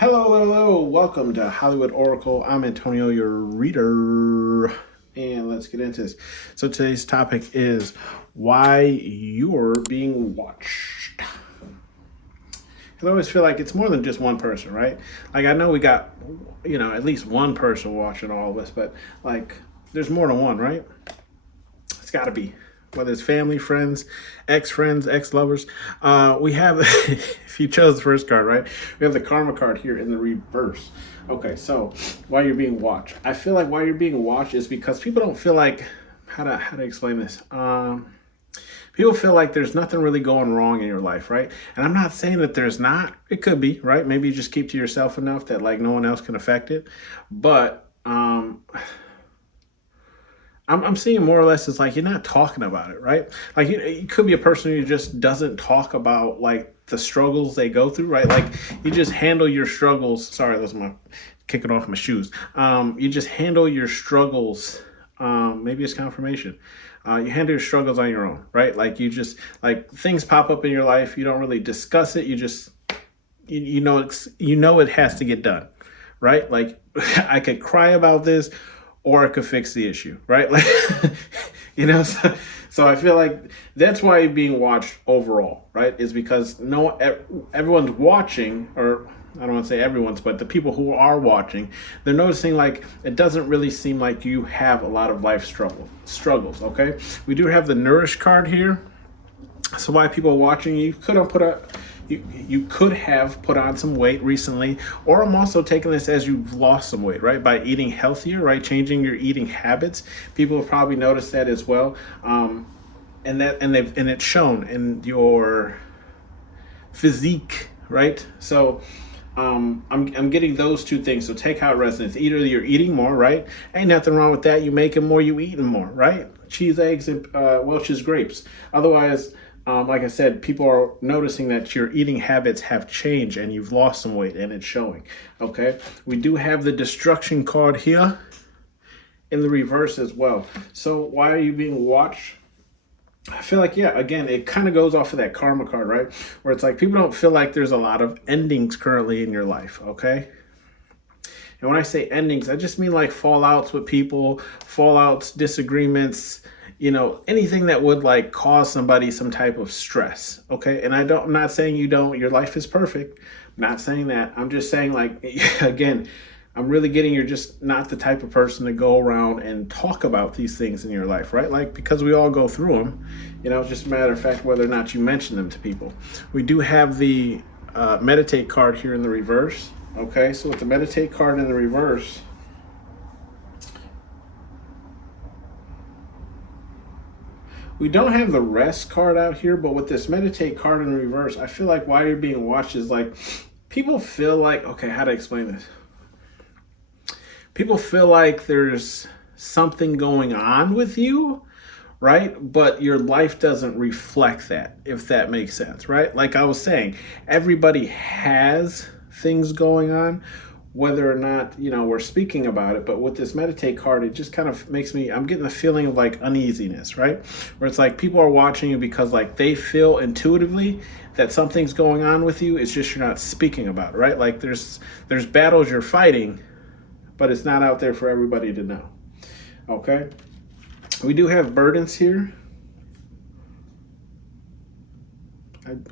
Hello. Welcome to Hollywood Oracle. I'm Antonio, your reader. And let's get into this. So today's topic is why you're being watched. I always feel like it's more than just one person, right? Like I know we got, at least one person watching all of us, but like there's more than one, right? It's got to be. Whether it's family, friends, ex-lovers. We have, if you chose the first card, right? We have the karma card here in the reverse. Okay, so why you're being watched. I feel like why you're being watched is because people don't feel like, how to explain this? People feel like there's nothing really going wrong in your life, right? And I'm not saying that there's not. It could be, right? Maybe you just keep to yourself enough that like no one else can affect it. But I'm seeing more or less it's like you're not talking about it, right? Like you could be a person who just doesn't talk about like the struggles they go through, right? Like you just handle your struggles. Sorry, that's my kicking off my shoes. You just handle your struggles. Maybe it's confirmation. You handle your struggles on your own, right? Like you just like things pop up in your life. You don't really discuss it. You just you know it has to get done, right? Like I could cry about this or it could fix the issue, right? Like, so I feel like that's why you're being watched overall, right? Is because everyone's watching, or I don't want to say everyone's, but the people who are watching, they're noticing like it doesn't really seem like you have a lot of life struggles, okay? We do have the Nourish card here. So why people are watching, you could have put on some weight recently, or I'm also taking this as you've lost some weight, right? By eating healthier, right? Changing your eating habits. People have probably noticed that as well. And it's shown in your physique, right? So I'm getting those two things. So take how it resonates. Either you're eating more, right? Ain't nothing wrong with that. You making more, you eating more, right? Cheese, eggs, and Welch's grapes. Otherwise, like I said, people are noticing that your eating habits have changed and you've lost some weight and it's showing. Okay. We do have the destruction card here in the reverse as well. So why are you being watched? I feel like, yeah, again, it kind of goes off of that karma card, right? Where it's like people don't feel like there's a lot of endings currently in your life. Okay. And when I say endings, I just mean like fallouts with people, disagreements, anything that would like cause somebody some type of stress. Okay. And I'm not saying you don't, your life is perfect. I'm not saying that. I'm just saying like, again, I'm really getting you're just not the type of person to go around and talk about these things in your life, right? Like, because we all go through them, it's just a matter of fact whether or not you mention them to people. We do have the meditate card here in the reverse. Okay. So with the meditate card in the reverse, we don't have the rest card out here, but with this meditate card in reverse, I feel like why you're being watched is like people feel like, okay, how to explain this? People feel like there's something going on with you, right? But your life doesn't reflect that, if that makes sense, right? Like I was saying, everybody has things going on, whether or not we're speaking about it. But with this meditate card, it just kind of makes me, I'm getting the feeling of like uneasiness, right? Where it's like people are watching you because like they feel intuitively that something's going on with you. It's just you're not speaking about it, right? Like there's battles you're fighting, but it's not out there for everybody to know. Okay, we do have burdens here.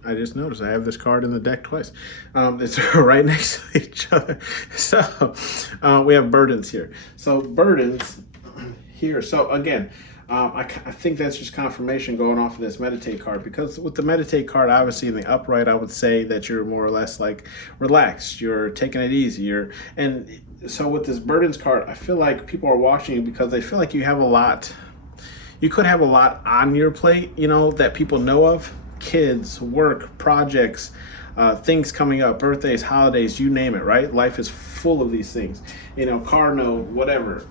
I just noticed I have this card in the deck twice. It's right next to each other. So we have burdens here. So burdens here. So again, I think that's just confirmation going off of this meditate card, because with the meditate card, obviously in the upright, I would say that you're more or less like relaxed. You're taking it easy. And so with this burdens card, I feel like people are watching you because they feel like you have a lot. You could have a lot on your plate, that people know of. Kids, work, projects, things coming up, birthdays, holidays, you name it, right? Life is full of these things, car note, whatever.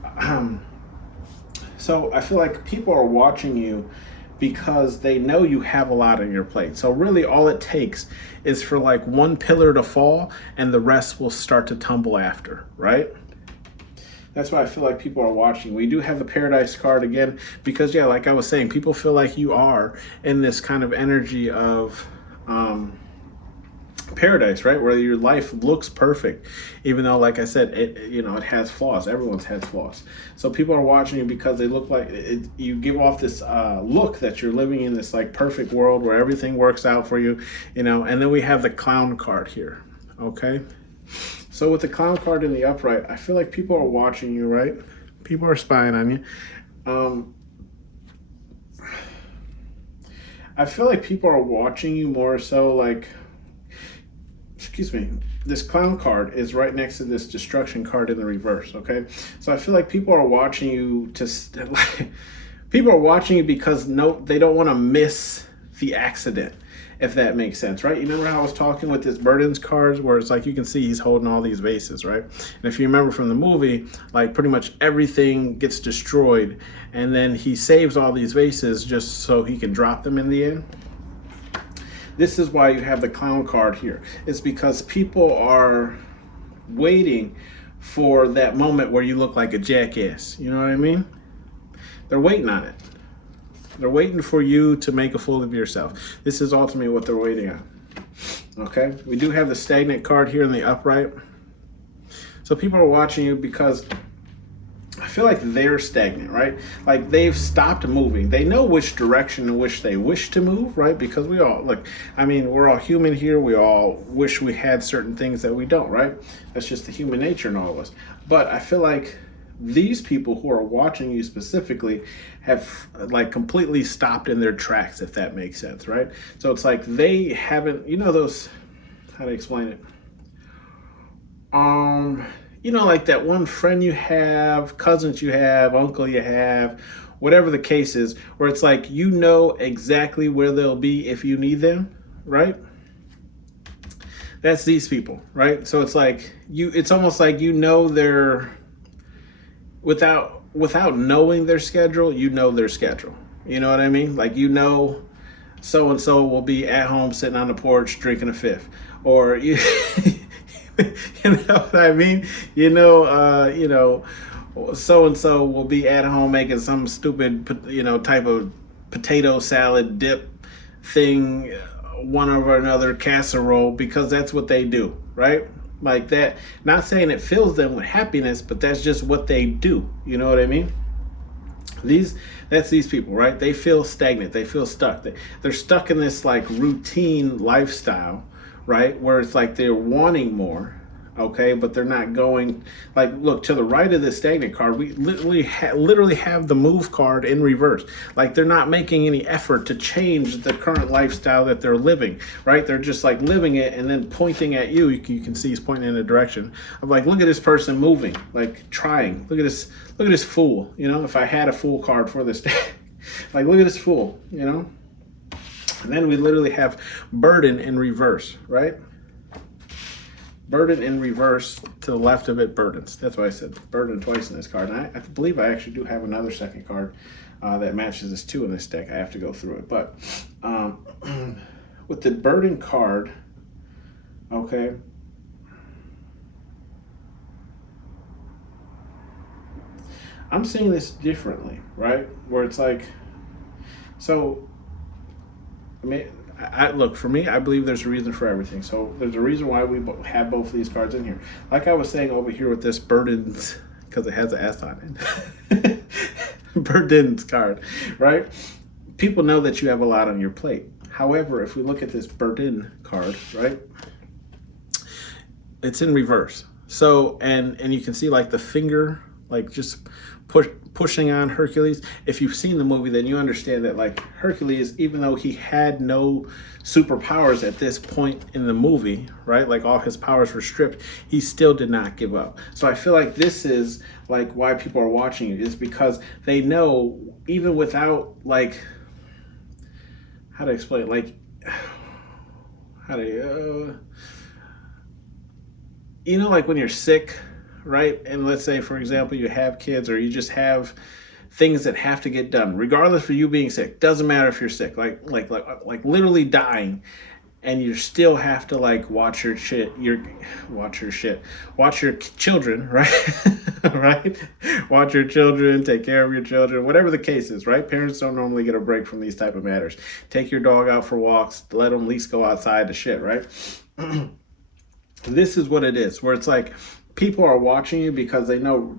So I feel like people are watching you because they know you have a lot on your plate. So really all it takes is for like one pillar to fall and the rest will start to tumble after, right? That's why I feel like people are watching. We do have the Paradise card again, because yeah, like I was saying, people feel like you are in this kind of energy of paradise, right? Where your life looks perfect, even though, like I said, it has flaws. Everyone's has flaws. So people are watching you because they look like it, you give off this look that you're living in this like perfect world where everything works out for you, and then we have the clown card here. Okay, so with the clown card in the upright, I feel like people are watching you, right? People are spying on you. I feel like people are watching you more so like, excuse me, this clown card is right next to this destruction card in the reverse. Okay, so I feel like people are watching you people are watching you because they don't want to miss the accident, if that makes sense, right? You remember how I was talking with this burdens cards where it's like you can see he's holding all these vases, right? And if you remember from the movie, like pretty much everything gets destroyed and then he saves all these vases just so he can drop them in the end. This is why you have the clown card here. It's because people are waiting for that moment where you look like a jackass. You know what I mean? They're waiting on it. They're waiting for you to make a fool of yourself. This is ultimately what they're waiting on. Okay? We do have the stagnant card here in the upright. So people are watching you because I feel like they're stagnant, right? Like they've stopped moving. They know which direction in which they wish to move, right? Because we all, we're all human here. We all wish we had certain things that we don't, right? That's just the human nature in all of us. But I feel like these people who are watching you specifically have like completely stopped in their tracks, if that makes sense, right? So it's like they haven't, those, how to explain it? Like that one friend you have, cousins you have, uncle you have, whatever the case is, where it's like exactly where they'll be if you need them, right? That's these people, right? So it's like it's almost like they're without knowing their schedule, their schedule. You know what I mean? Like so and so will be at home sitting on the porch drinking a fifth, or you you know what I mean? So and so will be at home making some stupid, type of potato salad dip thing, one over another casserole, because that's what they do, right? Like that. Not saying it fills them with happiness, but that's just what they do. You know what I mean? That's these people, right? They feel stagnant. They feel stuck. They're stuck in this like routine lifestyle, right? Where it's like they're wanting more, okay, but they're not going. Like, look to the right of the stagnant card. We literally have the move card in reverse. Like they're not making any effort to change the current lifestyle that they're living, right? They're just like living it and then pointing at you. You can see he's pointing in a direction of like, look at this person moving, like trying. Look at this fool. If I had a fool card for this day, like look at this fool. And then we literally have burden in reverse, right? Burden in reverse, to the left of it, burdens. That's why I said burden twice in this card. And I believe I actually do have another second card that matches this too in this deck. I have to go through it. But with the burden card, okay, I'm seeing this differently, right? Where it's like, so, look, for me, I believe there's a reason for everything. So there's a reason why we have both of these cards in here. Like I was saying over here with this burdens, because it has an S on it. Burdens card, right? People know that you have a lot on your plate. However, if we look at this burden card, right, it's in reverse. So, and you can see like the finger, like just pushing on Hercules. If you've seen the movie, then you understand that like Hercules, even though he had no superpowers at this point in the movie, right, like all his powers were stripped, he still did not give up. So I feel like this is like why people are watching you, is because they know, even without like, how to explain it, like like when you're sick, right? And let's say, for example, you have kids, or you just have things that have to get done, regardless for you being sick. Doesn't matter if you're sick, like literally dying, and you still have to like watch your children, right? Right? Watch your children, take care of your children, whatever the case is, right? Parents don't normally get a break from these type of matters. Take your dog out for walks, let them at least go outside to shit, right? This is what it is, where it's like people are watching you because they know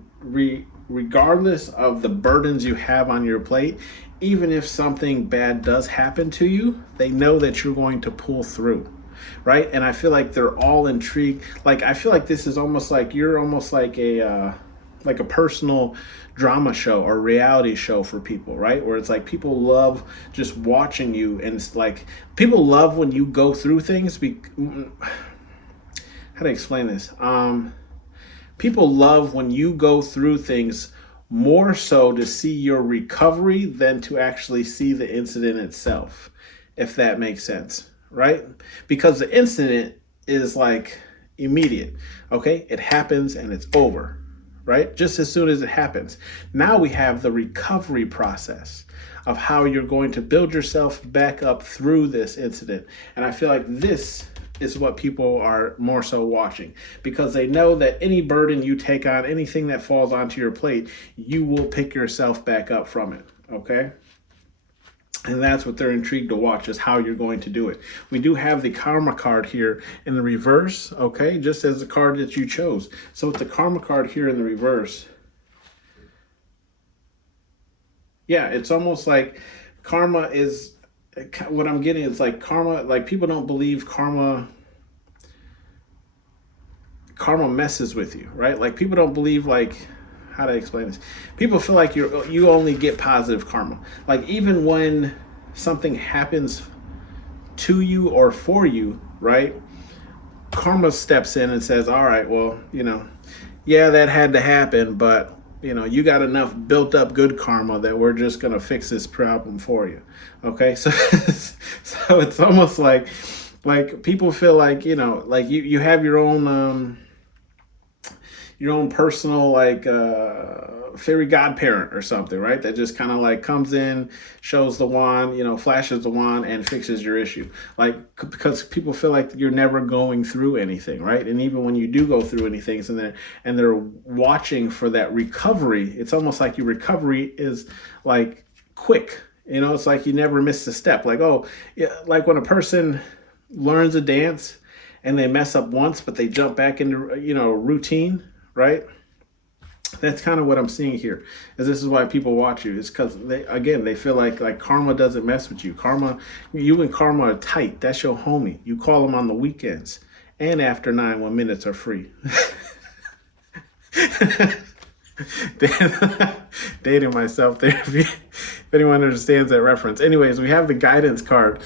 regardless of the burdens you have on your plate, even if something bad does happen to you, they know that you're going to pull through. Right. And I feel like they're all intrigued. Like, I feel like this is almost like you're almost like a personal drama show or reality show for people, right? Where it's like people love just watching you, and it's like people love when you go through things. How to explain this? People love when you go through things more so to see your recovery than to actually see the incident itself, if that makes sense, right? Because the incident is like immediate, okay? It happens and it's over, right? Just as soon as it happens. Now we have the recovery process of how you're going to build yourself back up through this incident. And I feel like this is what people are more so watching, because they know that any burden you take on, anything that falls onto your plate, you will pick yourself back up from it, okay? And that's what they're intrigued to watch, is how you're going to do it. We do have the karma card here in the reverse, okay? Just as the card that you chose. So with the karma card here in the reverse, yeah, it's almost like karma is, what I'm getting is like karma, like people don't believe karma messes with you, right? Like people don't believe, like, how to explain this? People feel like you only get positive karma. Like even when something happens to you or for you, right? Karma steps in and says, all right, well, yeah, that had to happen, but you got enough built up good karma that we're just going to fix this problem for you. Okay. So, so it's almost like people feel like, like you have your own personal, like, fairy godparent or something, right? That just kind of like comes in, shows the wand, flashes the wand and fixes your issue. Like, because people feel like you're never going through anything, right? And even when you do go through anything, and they're watching for that recovery, it's almost like your recovery is like quick. It's like you never miss a step. Like, oh, yeah, like when a person learns a dance and they mess up once, but they jump back into, routine, right? That's kind of what I'm seeing here. Is this is why people watch you. It's because they feel like karma doesn't mess with you. Karma, you and karma are tight. That's your homie. You call them on the weekends and after 9 when minutes are free. Dating myself there. If anyone understands that reference. Anyways, we have the guidance card.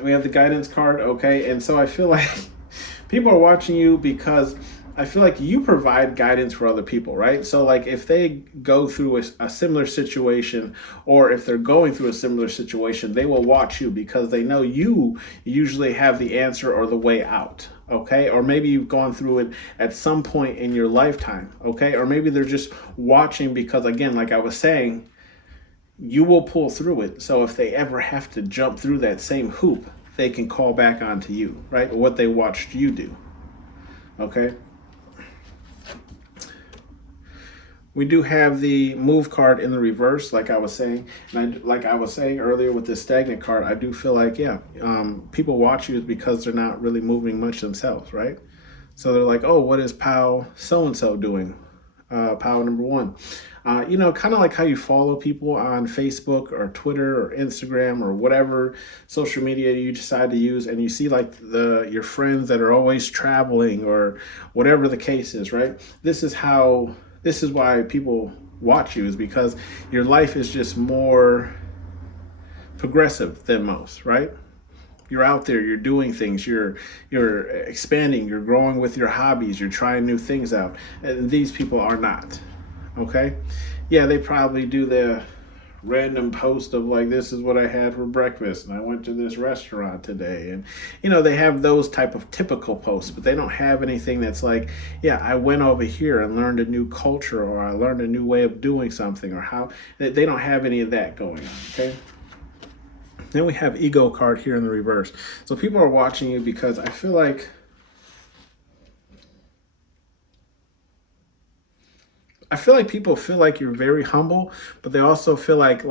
We have the guidance card, okay? And so I feel like people are watching you because I feel like you provide guidance for other people, right? So like if they go through a similar situation, or if they're going through a similar situation, they will watch you because they know you usually have the answer or the way out, okay? Or maybe you've gone through it at some point in your lifetime, okay? Or maybe they're just watching because, again, like I was saying, you will pull through it. So if they ever have to jump through that same hoop, they can call back onto you, right? What they watched you do, okay? We do have the move card in the reverse, like I was saying. And like I was saying earlier with the stagnant card, I do feel like, people watch you because they're not really moving much themselves, right? So they're like, oh, what is pal so-and-so doing? Pal number one. Kind of like how you follow people on Facebook or Twitter or Instagram or whatever social media you decide to use, and you see like your friends that are always traveling or whatever the case is, right? This is why people watch you, is because your life is just more progressive than most, right? You're out there, you're doing things, you're expanding, you're growing with your hobbies, you're trying new things out. And these people are not, okay? Yeah, they probably do the random post of like, this is what I had for breakfast and I went to this restaurant today, and they have those type of typical posts, but they don't have anything that's like, yeah, I went over here and learned a new culture, or I learned a new way of doing something, or how. They don't have any of that going on, okay? Then we have ego card here in the reverse. So people are watching you because I feel like people feel like you're very humble, but they also feel like,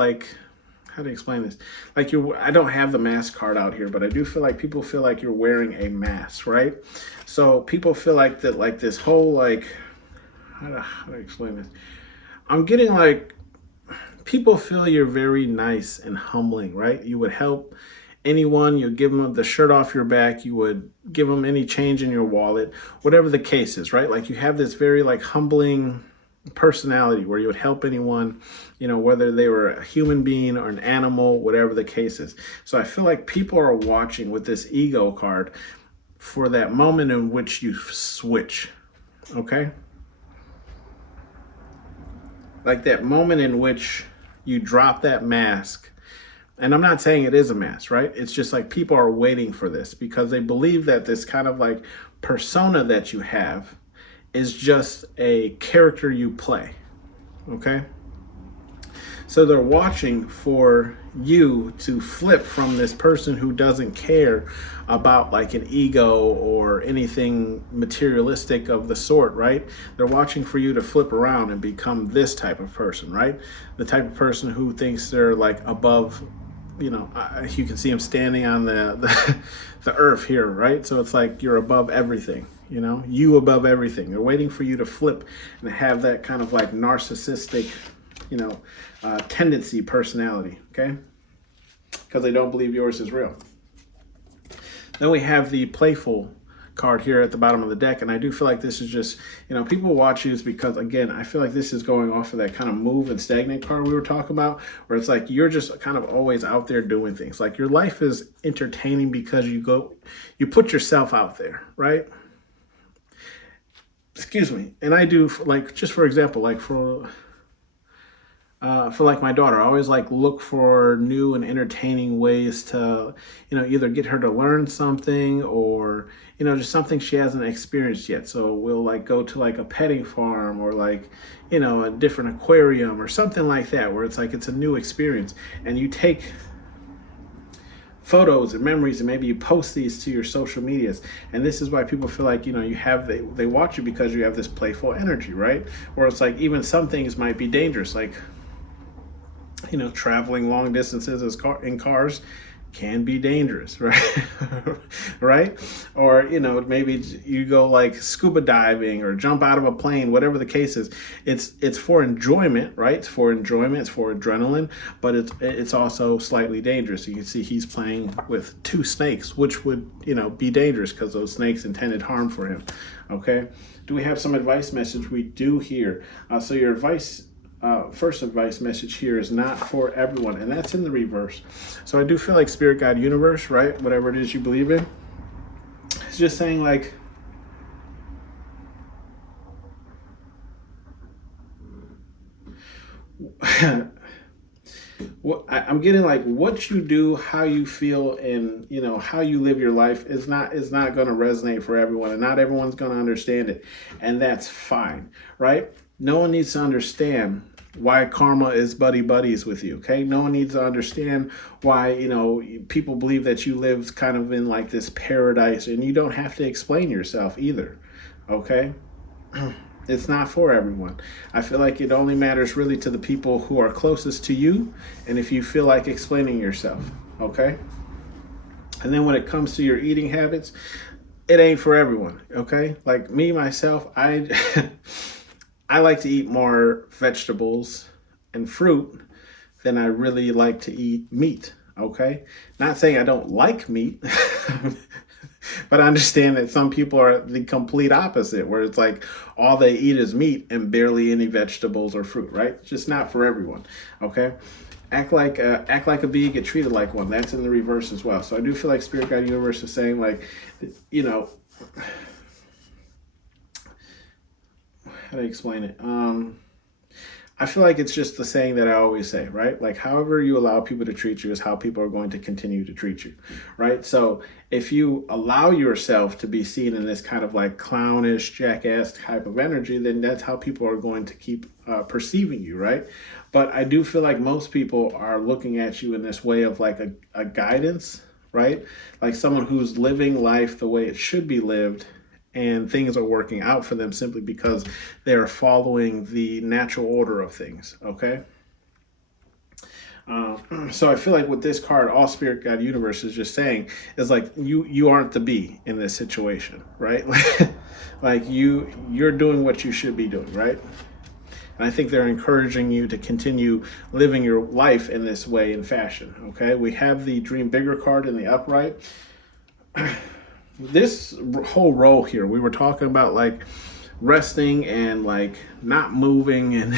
how how to explain this? Like I don't have the mask card out here, but I do feel like people feel like you're wearing a mask, right? So people feel like that, like this whole like, how to explain this? I'm getting like, people feel you're very nice and humbling, right? You would help anyone, you give them the shirt off your back, you would give them any change in your wallet, whatever the case is, right? Like you have this very like humbling personality where you would help anyone, whether they were a human being or an animal, whatever the case is. So I feel like people are watching with this ego card for that moment in which you switch, okay? Like that moment in which you drop that mask. And I'm not saying it is a mask, right? It's just like people are waiting for this because they believe that this kind of like persona that you have is just a character you play, okay? So they're watching for you to flip from this person who doesn't care about like an ego or anything materialistic of the sort, right? They're watching for you to flip around and become this type of person, right? The type of person who thinks they're like above, you can see them standing on the earth here, right? So it's like you're above everything, you above everything. They're waiting for you to flip and have that kind of like narcissistic, tendency personality, okay? Because they don't believe yours is real. Then we have the playful card here at the bottom of the deck, and I do feel like this is just, people watch you because, again, I feel like this is going off of that kind of move and stagnant card we were talking about, where it's like you're just kind of always out there doing things. Like your life is entertaining because you put yourself out there, right? Excuse me. And I do, like, just for example, like for like my daughter, I always like look for new and entertaining ways to, either get her to learn something or, just something she hasn't experienced yet. So we'll like go to like a petting farm or like, a different aquarium or something like that, where it's like, it's a new experience and you take photos and memories and maybe you post these to your social medias. And this is why people feel like, they watch you because you have this playful energy, right? Or it's like, even some things might be dangerous, like, traveling long distances in cars can be dangerous, right? Right? Or, maybe you go like scuba diving or jump out of a plane, whatever the case is. It's for enjoyment, right? It's for enjoyment, it's for adrenaline, but it's also slightly dangerous. You can see he's playing with two snakes, which would, be dangerous because those snakes intended harm for him, okay? Do we have some advice message? We do here. So your advice, first advice message here is not for everyone, and that's in the reverse. So I do feel like Spirit, God, Universe, right? Whatever it is you believe in, it's just saying like, I'm getting like what you do, how you feel, and how you live your life is not going to resonate for everyone, and not everyone's going to understand it, and that's fine, right? No one needs to understand why karma is buddies with you, okay? No one needs to understand why, people believe that you live kind of in like this paradise, and you don't have to explain yourself either, okay? It's not for everyone. I feel like it only matters really to the people who are closest to you, and if you feel like explaining yourself, okay? And then when it comes to your eating habits, it ain't for everyone, okay? Like me, myself, I like to eat more vegetables and fruit than I really like to eat meat, okay? Not saying I don't like meat, but I understand that some people are the complete opposite, where it's like all they eat is meat and barely any vegetables or fruit, right? It's just not for everyone, okay? Act like a bee, get treated like one. That's in the reverse as well. So I do feel like Spirit, God, Universe is saying like, how do I explain it? I feel like it's just the saying that I always say, right? Like however you allow people to treat you is how people are going to continue to treat you, right? So if you allow yourself to be seen in this kind of like clownish, jackass type of energy, then that's how people are going to keep perceiving you, right? But I do feel like most people are looking at you in this way of like a guidance, right? Like someone who's living life the way it should be lived, and things are working out for them simply because they're following the natural order of things, okay? So I feel like with this card, all Spirit Guide Universe is just saying is like you aren't the B in this situation, right? Like you're doing what you should be doing, right? And I think they're encouraging you to continue living your life in this way and fashion. Okay, we have the Dream Bigger card in the upright. This whole row here, we were talking about like resting and like not moving and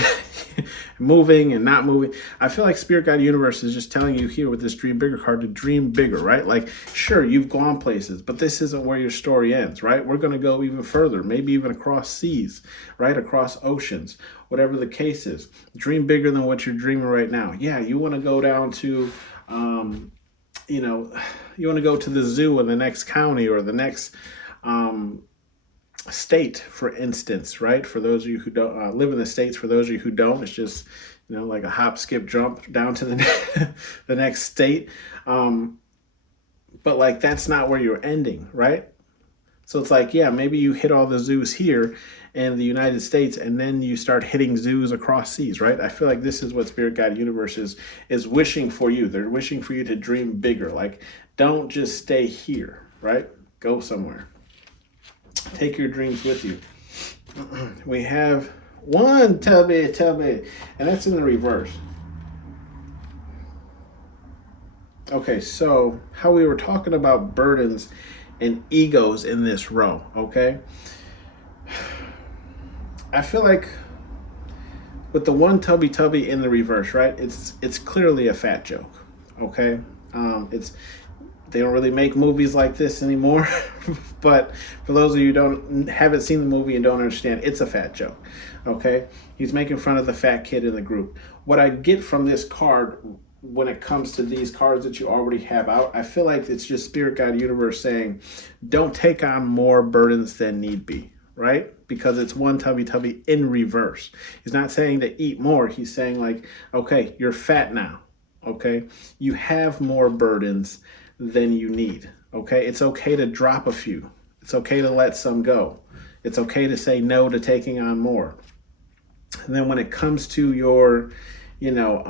moving and not moving. I feel like Spirit Guide Universe is just telling you here with this Dream Bigger card to dream bigger, right? Like, sure, you've gone places, but this isn't where your story ends, right? We're going to go even further, maybe even across seas, right? Across oceans, whatever the case is. Dream bigger than what you're dreaming right now. Yeah, you want to go down to, you know, you want to go to the zoo in the next county or the next state, for instance, right? For those of you who don't live in the States, for those of you who don't, it's just, you know, like a hop, skip, jump down to the, the next state. But like, that's not where you're ending, right? So it's like, yeah, maybe you hit all the zoos here in the United States and then you start hitting zoos across seas, right? I feel like this is what Spirit Guide Universe is wishing for you. They're wishing for you to dream bigger. Like, don't just stay here, right? Go somewhere. Take your dreams with you. We have one tubby, and that's in the reverse. Okay, so how we were talking about burdens and egos in this row, okay? I feel like with the one tubby in the reverse, right? It's clearly a fat joke, okay? They don't really make movies like this anymore, but for those of you who haven't seen the movie and don't understand, it's a fat joke, okay? He's making fun of the fat kid in the group. What I get from this card when it comes to these cards that you already have out, I feel like it's just Spirit Guide Universe saying, don't take on more burdens than need be, right? Because it's one tubby in reverse. He's not saying to eat more. He's saying like, okay, you're fat now, okay? You have more burdens than you need, okay? It's okay to drop a few. It's okay to let some go. It's okay to say no to taking on more. And then when it comes to your, you know,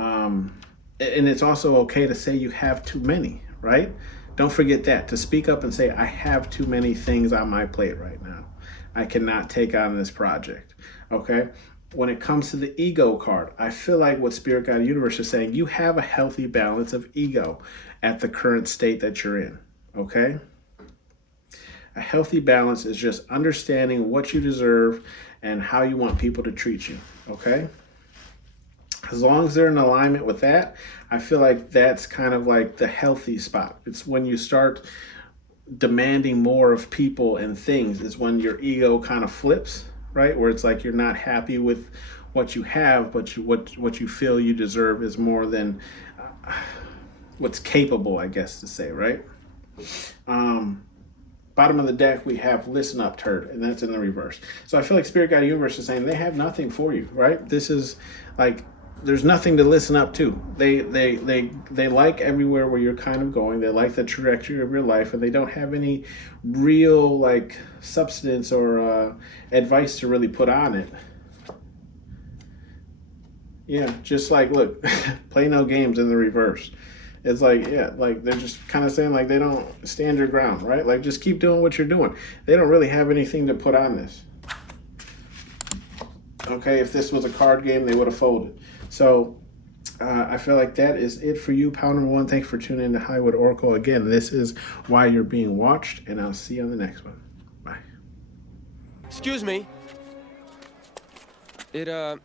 and it's also okay to say you have too many, right? Don't forget that, to speak up and say, I have too many things on my plate right now. I cannot take on this project, okay? When it comes to the ego card, I feel like what Spirit Guide Universe is saying, you have a healthy balance of ego at the current state that you're in, okay? A healthy balance is just understanding what you deserve and how you want people to treat you, okay? As long as they're in alignment with that, I feel like that's kind of like the healthy spot. It's when you start demanding more of people and things is when your ego kind of flips, right? Where it's like you're not happy with what you have, but what you feel you deserve is more than what's capable, I guess to say, right? Bottom of the deck, we have Listen Up, Turd, and that's in the reverse. So I feel like Spirit Guide Universe is saying they have nothing for you, right? This is like, there's nothing to listen up to. They like everywhere where you're kind of going. They like the trajectory of your life, and they don't have any real like substance or advice to really put on it. Yeah, just like, look, play no games in the reverse. It's like, yeah, like they're just kind of saying like they don't stand your ground, right? Like just keep doing what you're doing. They don't really have anything to put on this. Okay, if this was a card game, they would have folded. So I feel like that is it for you, pal number one. Thanks for tuning in to Hollywood Oracle. Again, this is why you're being watched, and I'll see you on the next one. Bye. Excuse me. It,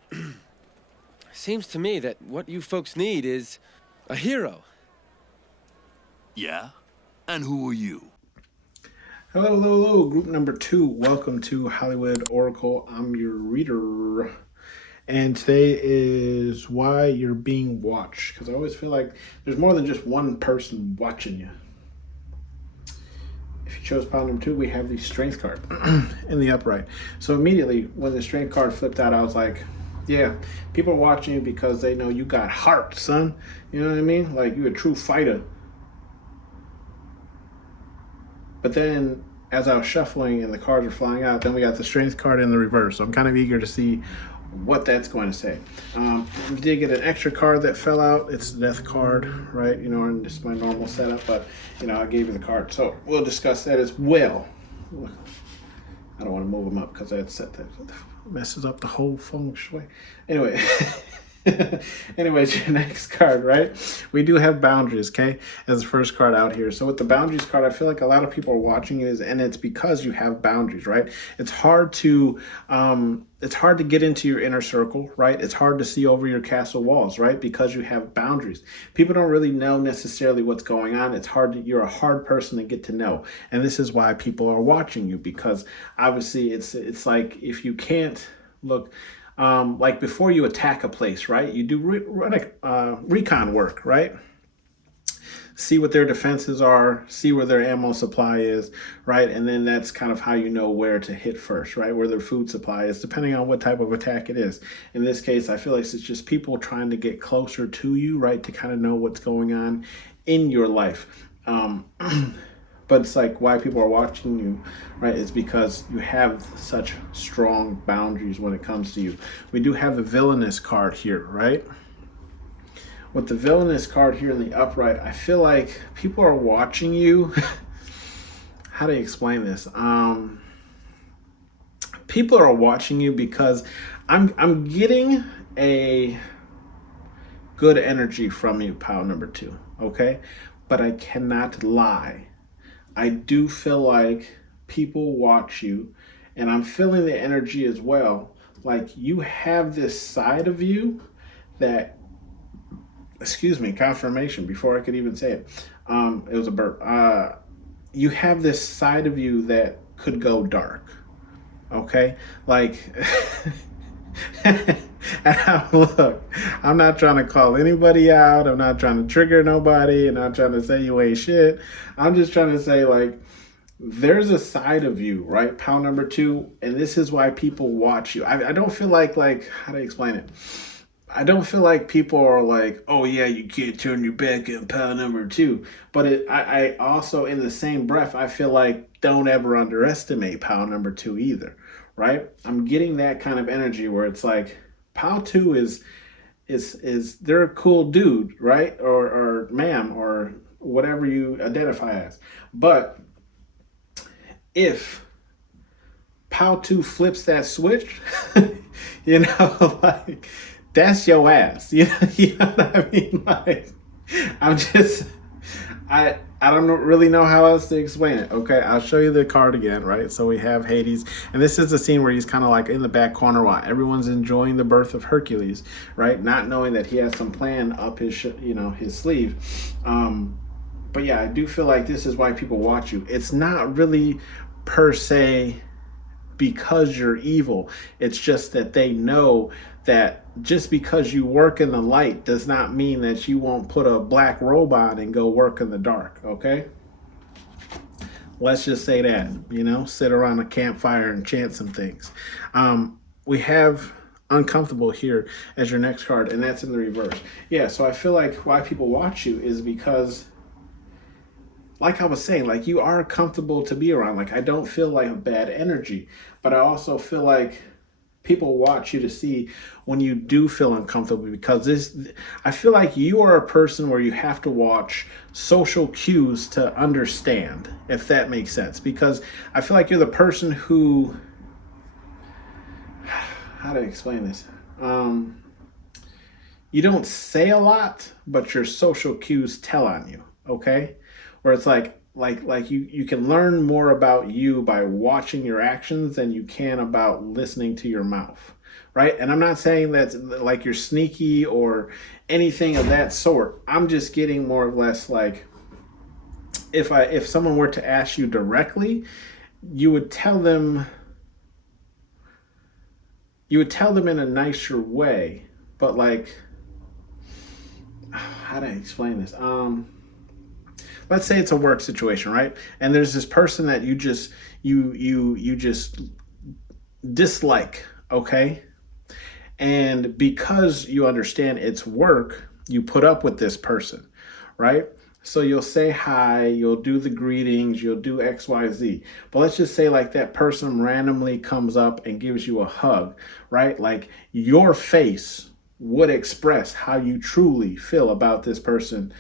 seems to me that what you folks need is a hero. Yeah? And who are you? Hello, group number 2. Welcome to Hollywood Oracle. I'm your reader. And today is why you're being watched. Because I always feel like there's more than just one person watching you. If you chose pile number 2, we have the strength card in the upright. So immediately when the strength card flipped out, I was like, yeah, people are watching you because they know you got heart, son. You know what I mean? Like, you're a true fighter. But then as I was shuffling and the cards were flying out, then we got the strength card in the reverse. So I'm kind of eager to see what that's going to say. We did get an extra card that fell out. It's the death card, right? And this is my normal setup, but I gave you the card. So we'll discuss that as well. I don't want to move them up because I had set that. Messes up the whole feng shui. Anyway. Anyways, your next card, right? We do have boundaries, okay, as the first card out here. So with the boundaries card, I feel like a lot of people are watching it, and it's because you have boundaries, right? It's hard to get into your inner circle, right? It's hard to see over your castle walls, right? Because you have boundaries. People don't really know necessarily what's going on. You're a hard person to get to know. And this is why people are watching you, because obviously it's like, if you can't look, like before you attack a place, right? You do recon work, right? See what their defenses are, see where their ammo supply is, right? And then that's kind of how you know where to hit first, right? Where their food supply is, depending on what type of attack it is. In this case, I feel like it's just people trying to get closer to you, right? To kind of know what's going on in your life. But it's like, why people are watching you, right? It's because you have such strong boundaries when it comes to you. We do have the villainous card here, right? With the villainous card here in the upright, I feel like people are watching you. How do you explain this? People are watching you because I'm getting a good energy from you, pile number 2, okay? But I cannot lie. I do feel like people watch you, and I'm feeling the energy as well. Like, you have this side of you that, confirmation before I could even say it. It was a burp. You have this side of you that could go dark. Okay? Like, look, I'm not trying to call anybody out. I'm not trying to trigger nobody. I'm not trying to say you ain't shit. I'm just trying to say, like, there's a side of you, right? Pile number 2, and this is why people watch you. I don't feel like, how do I explain it? I don't feel like people are like, oh yeah, you can't turn your back on pile number 2. But I also, in the same breath, I feel like don't ever underestimate pile number 2 either, right? I'm getting that kind of energy where it's like, pile 2 is they're a cool dude, right? Or ma'am, or whatever you identify as. But if pile 2 flips that switch, like, that's your ass. You know what I mean? Like, I don't really know how else to explain it. Okay, I'll show you the card again, right? So we have Hades, and this is the scene where he's kind of like in the back corner while everyone's enjoying the birth of Hercules, right? Not knowing that he has some plan up his sleeve. But yeah, I do feel like this is why people watch you. It's not really per se because you're evil. It's just that they know that just because you work in the light does not mean that you won't put a black robe on and go work in the dark, okay? Let's just say that, sit around a campfire and chant some things. We have uncomfortable here as your next card, and that's in the reverse. Yeah, so I feel like why people watch you is because, like I was saying, like, you are comfortable to be around. Like, I don't feel like a bad energy, but I also feel like people watch you to see when you do feel uncomfortable, because I feel like you are a person where you have to watch social cues to understand, if that makes sense. Because I feel like you're the person who, how to explain this? You don't say a lot, but your social cues tell on you, okay? Where it's like you can learn more about you by watching your actions than you can about listening to your mouth, right? And I'm not saying that like you're sneaky or anything of that sort. I'm just getting more or less like, if someone were to ask you directly, you would tell them in a nicer way, but like, how do I explain this? Let's say it's a work situation, right? And there's this person that you just dislike, okay? And because you understand it's work, you put up with this person, right? So you'll say hi, you'll do the greetings, you'll do XYZ. But let's just say like that person randomly comes up and gives you a hug, right? Like your face would express how you truly feel about this person.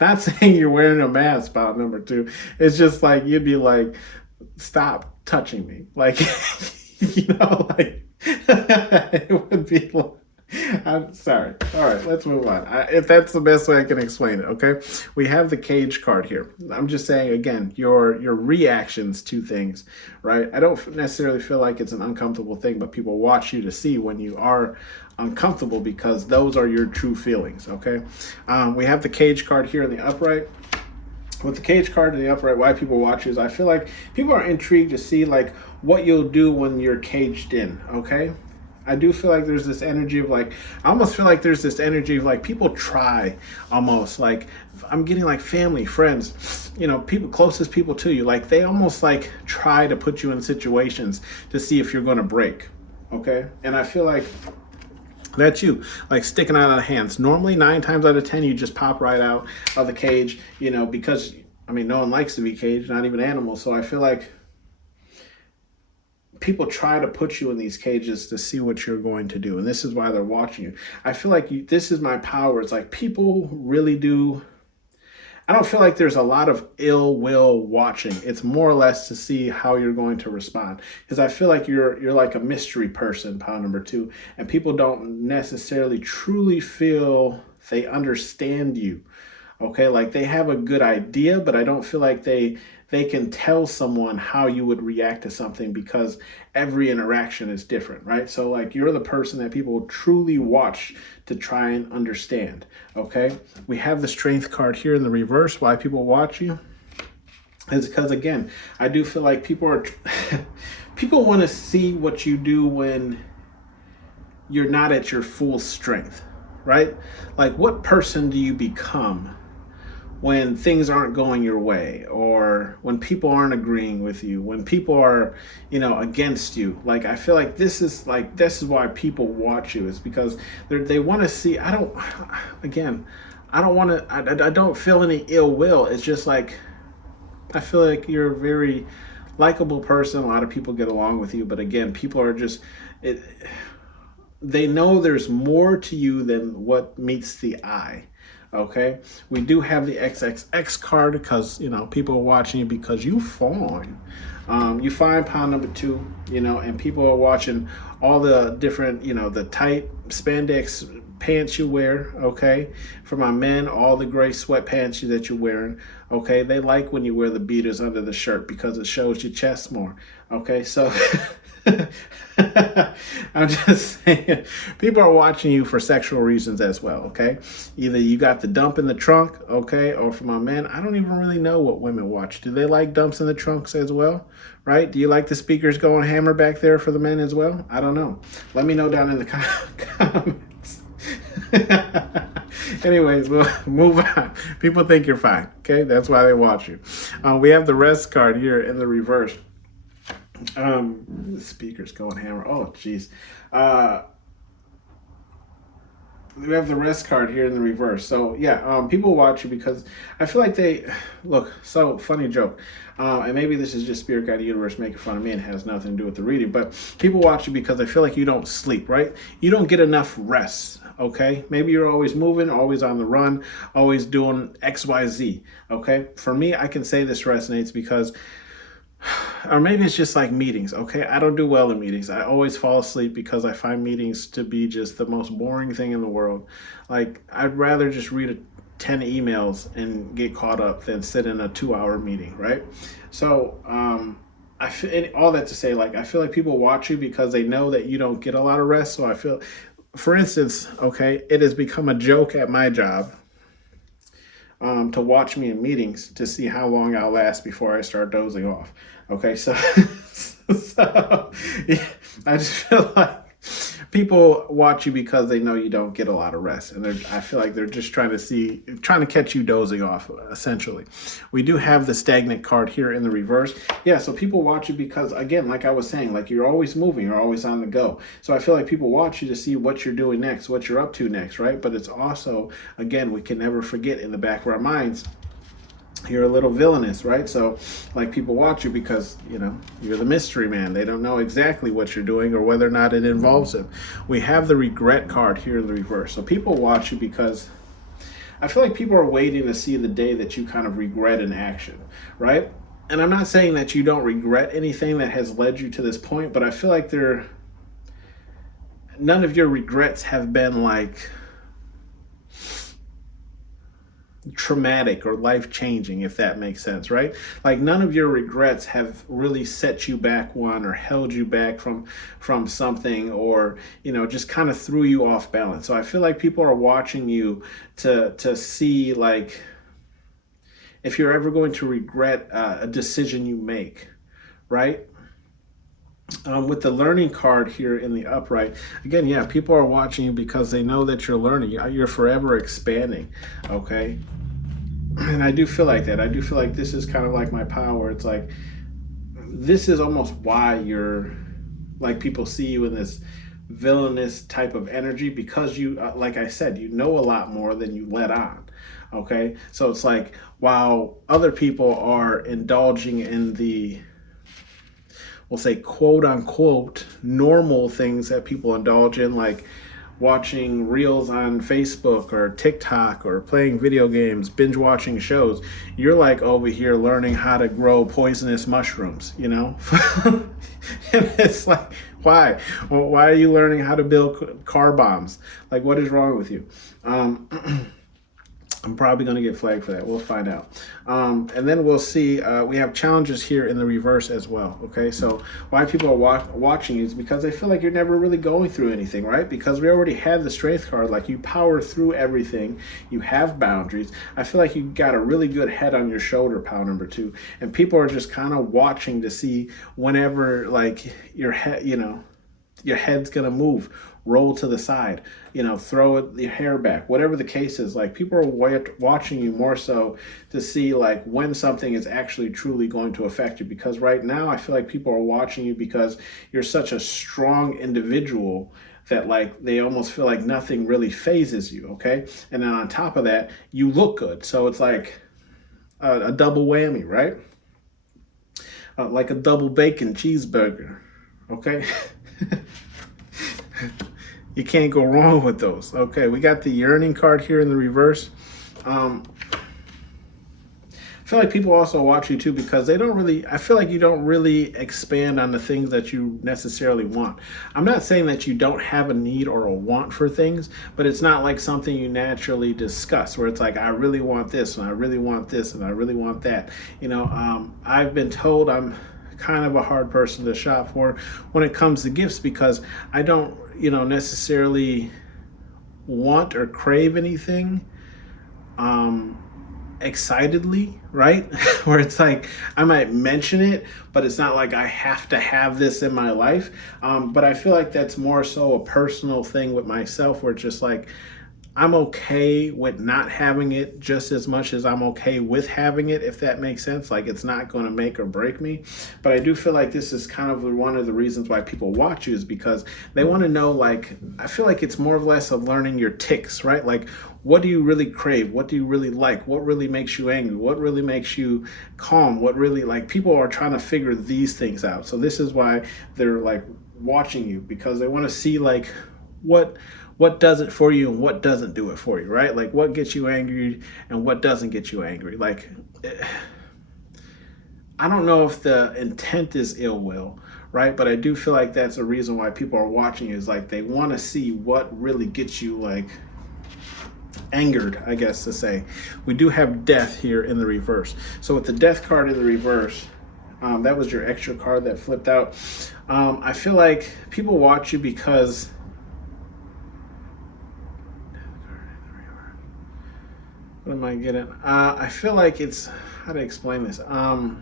Not saying you're wearing a mask, about number two. It's just like you'd be like, stop touching me. Like, like it would be like, I'm sorry. All right, let's move on. If that's the best way I can explain it, okay? We have the cage card here. I'm just saying again, your reactions to things, right? I don't necessarily feel like it's an uncomfortable thing, but people watch you to see when you are uncomfortable because those are your true feelings, okay? We have the cage card here in the upright. With the cage card in the upright, why people watch you is I feel like people are intrigued to see like what you'll do when you're caged in, okay? I do feel like there's this energy of like, I almost feel like there's this energy of like people try almost like I'm getting like family, friends, people, closest people to you. Like they almost like try to put you in situations to see if you're going to break. Okay. And I feel like that's you, like sticking out of the hands. Normally 9 times out of 10, you just pop right out of the cage, because no one likes to be caged, not even animals. So I feel like people try to put you in these cages to see what you're going to do. And this is why they're watching you. I feel like this is my power. It's like people really do. I don't feel like there's a lot of ill will watching. It's more or less to see how you're going to respond. Because I feel like you're like a mystery person, pound number 2. And people don't necessarily truly feel they understand you. Okay, like they have a good idea, but I don't feel like they can tell someone how you would react to something because every interaction is different, right? So like you're the person that people truly watch to try and understand, okay? We have the strength card here in the reverse. Why people watch you is because, again, I do feel like people people want to see what you do when you're not at your full strength, right? Like what person do you become when things aren't going your way, or when people aren't agreeing with you, when people are, against you? Like, I feel like this is why people watch you, is because they want to see. I don't want to, I don't feel any ill will. It's just like, I feel like you're a very likable person. A lot of people get along with you, but again, people are just, they know there's more to you than what meets the eye. Okay, we do have the XXX card because people are watching you because you fine. You find pound number 2, and people are watching all the different, the tight spandex pants you wear. Okay, for my men, all the gray sweatpants that you're wearing. Okay, they like when you wear the beaters under the shirt because it shows your chest more. Okay, so. I'm just saying, people are watching you for sexual reasons as well, okay? Either you got the dump in the trunk, okay? Or for my men, I don't even really know what women watch. Do they like dumps in the trunks as well, right? Do you like the speakers going hammer back there for the men as well? I don't know. Let me know down in the comments. Anyways, we'll move on. People think you're fine, okay? That's why they watch you. We have the rest card here in the reverse. The speaker's going hammer. Oh, jeez. We have the rest card here in the reverse. So yeah, people watch you because I feel like they look. So funny joke, and maybe this is just Spirit Guide Universe making fun of me and has nothing to do with the reading. But people watch you because they feel like you don't sleep, right? You don't get enough rest. Okay, maybe you're always moving, always on the run, always doing XYZ. Okay, for me, I can say this resonates because. Or maybe it's just like meetings, okay? I don't do well in meetings. I always fall asleep because I find meetings to be just the most boring thing in the world. Like, I'd rather just read 10 emails and get caught up than sit in a 2-hour meeting, right? So, I feel, all that to say, like, I feel like people watch you because they know that you don't get a lot of rest. So I feel, for instance, okay, it has become a joke at my job to watch me in meetings to see how long I'll last before I start dozing off. Okay, so, yeah, I just feel like People watch you because they know you don't get a lot of rest, and I feel like they're just trying to catch you dozing off. Essentially, we do have the stagnant card here in the reverse. Yeah, so people watch you because, again, like I was saying, like you're always moving, you're always on the go. So I feel like people watch you to see what you're doing next, what you're up to next, right? But it's also, again, we can never forget in the back of our minds, you're a little villainous, right? So like people watch you because, you're the mystery man. They don't know exactly what you're doing or whether or not it involves them. We have the regret card here in the reverse. So people watch you because I feel like people are waiting to see the day that you kind of regret an action, right? And I'm not saying that you don't regret anything that has led you to this point, but I feel like none of your regrets have been like traumatic or life changing, if that makes sense, right? Like none of your regrets have really set you back one or held you back from something, or just kind of threw you off balance. So I feel like people are watching you to see like if you're ever going to regret a decision you make, right? With the learning card here in the upright, again, yeah, people are watching you because they know that you're learning. You're forever expanding, okay? And I do feel like that. I do feel like this is kind of like my power. It's like, this is almost why you're, like, people see you in this villainous type of energy, because you, like I said, you know a lot more than you let on. Okay? So it's like, while other people are indulging in the, we'll say, quote unquote, normal things that people indulge in, like watching reels on Facebook or TikTok or playing video games, binge watching shows, you're like over here learning how to grow poisonous mushrooms, And it's like, why? Well, why are you learning how to build car bombs? Like, what is wrong with you? I'm probably going to get flagged for that. We'll find out. And then we'll see. We have challenges here in the reverse as well. Okay, so why people are watching you is because they feel like you're never really going through anything, right? Because we already had the strength card. Like, you power through everything. You have boundaries. I feel like you got a really good head on your shoulder, pile number 2. And people are just kind of watching to see whenever, like, your head, your head's going to move, roll to the side, throw your hair back, whatever the case is. Like, people are watching you more so to see like when something is actually truly going to affect you. Because right now I feel like people are watching you because you're such a strong individual that like they almost feel like nothing really phases you. Okay. And then on top of that, you look good. So it's like a double whammy, right? Like a double bacon cheeseburger. Okay. You can't go wrong with those. Okay, we got the yearning card here in the reverse. I feel like people also watch you too because I feel like you don't really expand on the things that you necessarily want. I'm not saying that you don't have a need or a want for things, but it's not like something you naturally discuss where it's like, I really want this and I really want this and I really want that. I've been told I'm kind of a hard person to shop for when it comes to gifts because I don't, necessarily want or crave anything excitedly, right? Where it's like I might mention it, but it's not like I have to have this in my life. But I feel like that's more so a personal thing with myself, where it's just like I'm okay with not having it just as much as I'm okay with having it, if that makes sense. Like, it's not going to make or break me. But I do feel like this is kind of one of the reasons why people watch you, is because they want to know, like, I feel like it's more or less of learning your ticks, right? Like, what do you really crave? What do you really like? What really makes you angry? What really makes you calm? What really, like, people are trying to figure these things out. So this is why they're like watching you, because they want to see like what does it for you and what doesn't do it for you, right? Like, what gets you angry and what doesn't get you angry. Like, I don't know if the intent is ill will, right? But I do feel like that's a reason why people are watching you, is like they want to see what really gets you like angered, I guess to say. We do have death here in the reverse. So with the death card in the reverse, that was your extra card that flipped out. I feel like people watch you because what am I getting? I feel like it's, how to explain this? I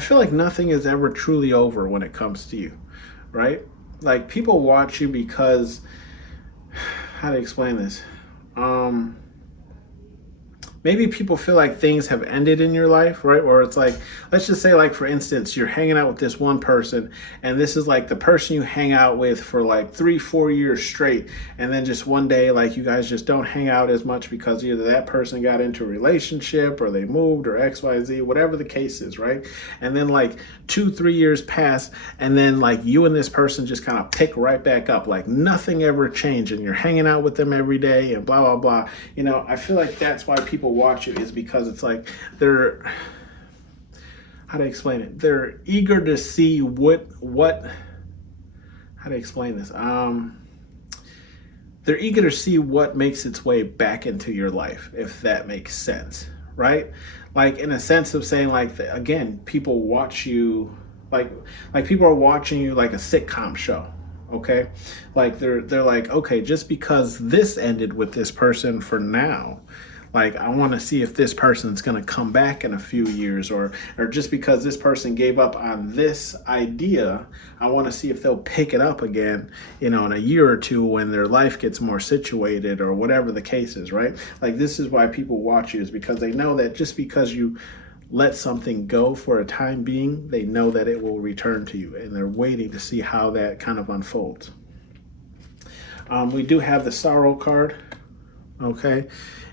feel like nothing is ever truly over when it comes to you, right? like people watch you because, how to explain this? Maybe people feel like things have ended in your life, right? Or it's like, let's just say, like, for instance, you're hanging out with this one person, and this is like the person you hang out with for like 3-4 years straight. And then just one day, like, you guys just don't hang out as much because either that person got into a relationship or they moved or XYZ, whatever the case is, right? And then like 2-3 years pass, and then like you and this person just kind of pick right back up, like nothing ever changed, and you're hanging out with them every day and blah, blah, blah. I feel like that's why people watch you, is because it's like they're, how to explain it, they're eager to see what how to explain this, they're eager to see what makes its way back into your life, if that makes sense, right? Like, in a sense of saying, like, again, people watch you like people are watching you like a sitcom show. Okay, like they're like, okay, just because this ended with this person for now, like, I want to see if this person's going to come back in a few years, or just because this person gave up on this idea, I want to see if they'll pick it up again, in a year or two when their life gets more situated, or whatever the case is, right? Like, this is why people watch you, is because they know that just because you let something go for a time being, they know that it will return to you, and they're waiting to see how that kind of unfolds. We do have the sorrow card, okay,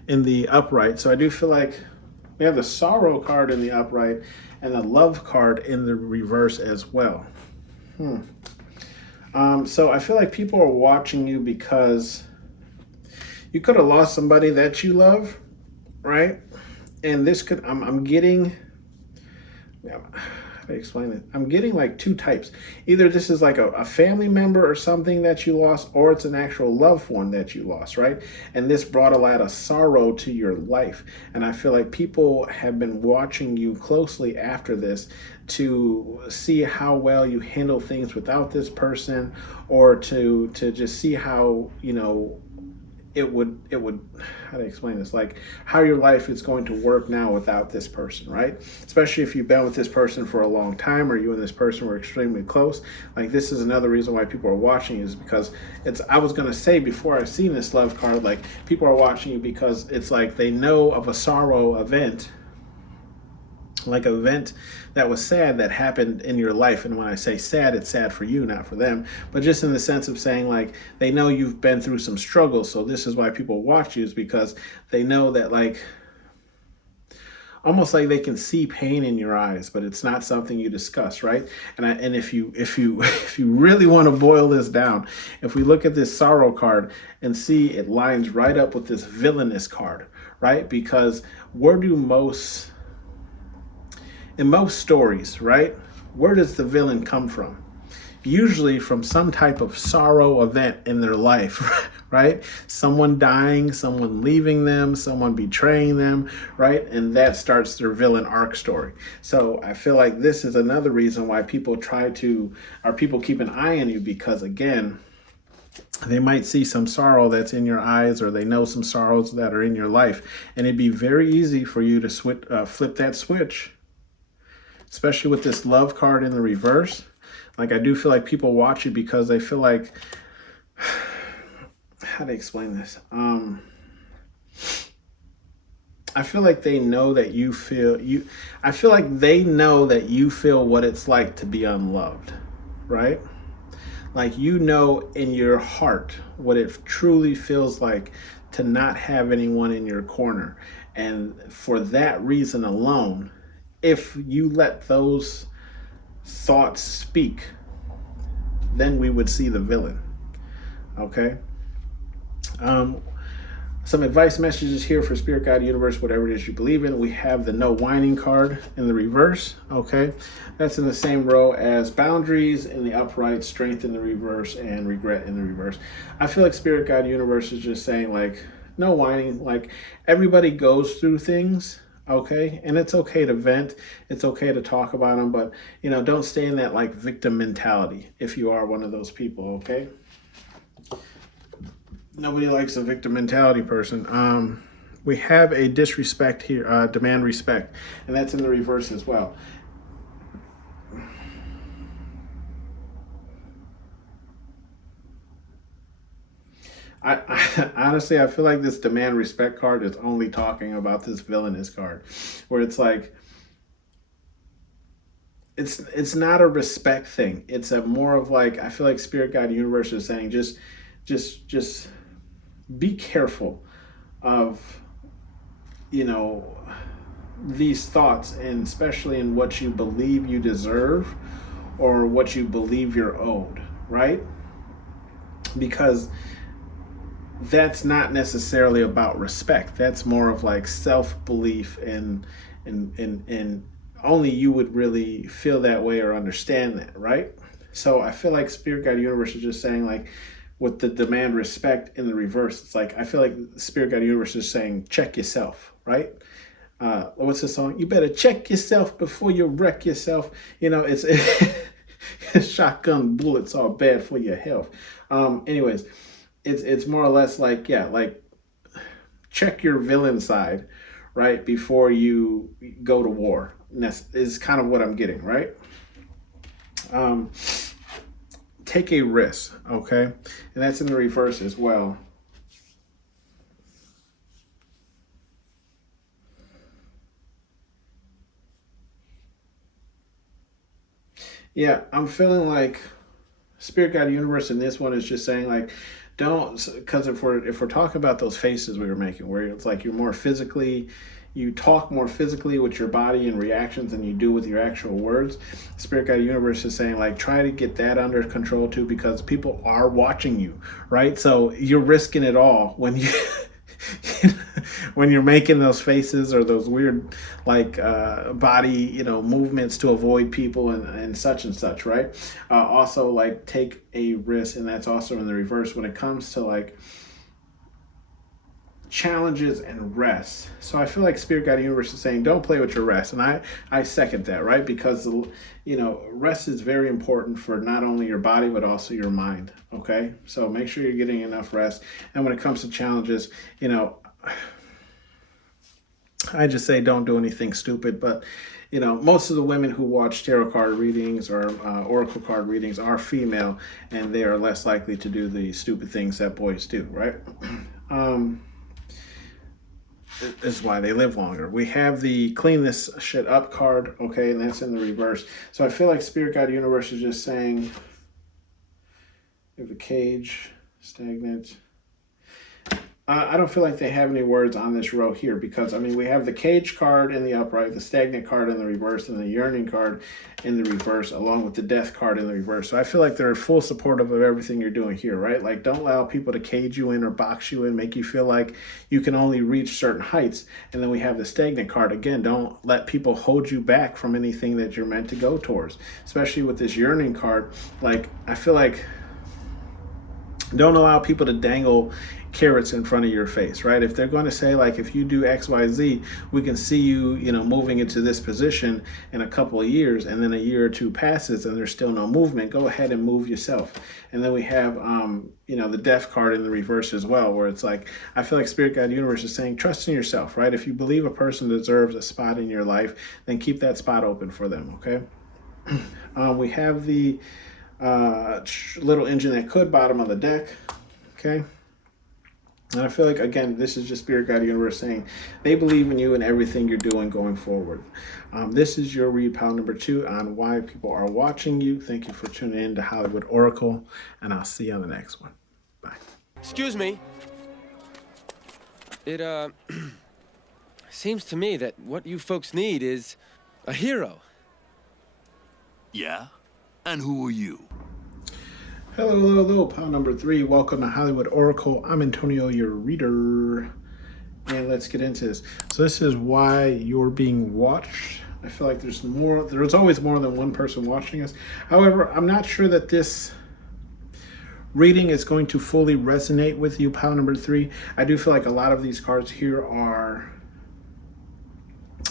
in the upright. So I do feel like we have the sorrow card in the upright and the love card in the reverse as well. So I feel like people are watching you because you could have lost somebody that you love, right? And this could, I'm getting, how do I explain it? I'm getting like two types. Either this is like a family member or something that you lost, or it's an actual loved one that you lost, right? And this brought a lot of sorrow to your life. And I feel like people have been watching you closely after this to see how well you handle things without this person, or to just see how, it would how to explain this, like how your life is going to work now without this person, right? Especially if you've been with this person for a long time, or you and this person were extremely close. Like, this is another reason why people are watching you, is because I was going to say before I seen this love card, like, people are watching you because it's like they know of a sorrow event, like an event that was sad that happened in your life. And when I say sad, it's sad for you, not for them, but just in the sense of saying, like, they know you've been through some struggles. So this is why people watch you, is because they know that, like, almost like they can see pain in your eyes, but it's not something you discuss, right? And if you if you really want to boil this down, if we look at this sorrow card and see it lines right up with this villainous card, right? Because where do in most stories, right, where does the villain come from? Usually from some type of sorrow event in their life, right? Someone dying, someone leaving them, someone betraying them, right? And that starts their villain arc story. So I feel like this is another reason why people people keep an eye on you, because, again, they might see some sorrow that's in your eyes, or they know some sorrows that are in your life. And it'd be very easy for you to flip that switch, especially with this love card in the reverse. Like, I do feel like people watch you because they feel like, how to explain this? I feel like they know that I feel like they know that you feel what it's like to be unloved, right? Like, in your heart what it truly feels like to not have anyone in your corner. And for that reason alone, if you let those thoughts speak, then we would see the villain. Okay. Some advice messages here for Spirit, God, Universe, whatever it is you believe in. We have the no whining card in the reverse. Okay. That's in the same row as boundaries in the upright, strength in the reverse, and regret in the reverse. I feel like Spirit, God, Universe is just saying, like, no whining. Like, everybody goes through things. Okay. And it's okay to vent. It's okay to talk about them, but, don't stay in that, like, victim mentality if you are one of those people. Okay. Nobody likes a victim mentality person. We have a disrespect here, demand respect, and that's in the reverse as well. I honestly, I feel like this demand respect card is only talking about this villainous card, where it's like it's not a respect thing. It's a more of like, I feel like Spirit Guide Universe is saying just be careful of, you know, these thoughts, and especially in what you believe you deserve or what you believe you're owed, right? Because that's not necessarily about respect. That's more of like self-belief, and only you would really feel that way or understand that, right? So I feel like Spirit Guide Universe is just saying, like, with the demand respect in the reverse, it's like I feel like Spirit Guide Universe is saying check yourself, right? What's the song? You better check yourself before you wreck yourself. You know, it's shotgun bullets are bad for your health. Anyways, it's more or less like, yeah, like check your villain side, right, before you go to war. And that's is kind of what I'm getting, right? Um, Take a risk, okay, and that's in the reverse as well. Yeah, I'm feeling like Spirit Guide Universe in this one is just saying, like, don't, because if we're talking about those faces we were making, where it's like you're more physically, you talk more physically with your body and reactions than you do with your actual words. Spirit Guide Universe is saying, like, try to get that under control too, because people are watching you, right? So you're risking it all when you when you're making those faces or those weird, like, body, movements to avoid people, and such and such, right? Also, like, take a risk, and that's also in the reverse when it comes to, like, challenges and rest. So I feel like Spirit Guide Universe is saying don't play with your rest, and I second that, right? Because rest is very important for not only your body but also your mind. Okay, so make sure you're getting enough rest. And when it comes to challenges, I just say don't do anything stupid. But most of the women who watch tarot card readings or oracle card readings are female, and they are less likely to do the stupid things that boys do, right? Is why they live longer. We have the clean this shit up card, okay, and that's in the reverse. So I feel like Spirit Guide Universe is just saying, we have a cage, stagnant. I don't feel like they have any words on this row here, because, we have the cage card in the upright, the stagnant card in the reverse, and the yearning card in the reverse, along with the death card in the reverse. So I feel like they're full supportive of everything you're doing here, right? Like, don't allow people to cage you in or box you in, make you feel like you can only reach certain heights. And then we have the stagnant card. Again, don't let people hold you back from anything that you're meant to go towards, especially with this yearning card. Like, I feel like don't allow people to dangle carrots in front of your face, right? If they're going to say, like, if you do XYZ, we can see you, moving into this position in a couple of years, and then a year or two passes and there's still no movement, go ahead and move yourself. And then we have, the death card in the reverse as well, where it's like, I feel like Spirit Guide Universe is saying, trust in yourself, right? If you believe a person deserves a spot in your life, then keep that spot open for them, okay? We have the little engine that could bottom of the deck, okay? And I feel like, again, this is just Spirit Guide Universe saying they believe in you and everything you're doing going forward. This is your read pile number 2 on why people are watching you. Thank you for tuning in to Hollywood Oracle, and I'll see you on the next one. Bye. Excuse me. It, seems to me that what you folks need is a hero. Yeah? And who are you? Hello, pile number 3. Welcome to Hollywood Oracle. I'm Antonio, your reader. And let's get into this. So this is why you're being watched. I feel like there's always more than one person watching us. However, I'm not sure that this reading is going to fully resonate with you, pile number 3. I do feel like a lot of these cards here are,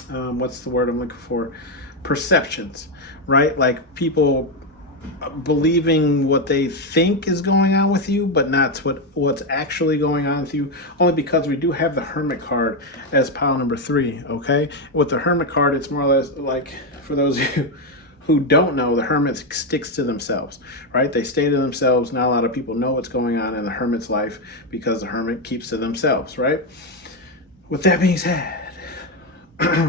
what's the word I'm looking for? Perceptions, right? Like, people believing what they think is going on with you, but not what's actually going on with you, only because we do have the Hermit card as pile number 3, okay? With the Hermit card, it's more or less like, for those of you who don't know, the hermit sticks to themselves, right? They stay to themselves. Not a lot of people know what's going on in the hermit's life because the hermit keeps to themselves, right? With that being said,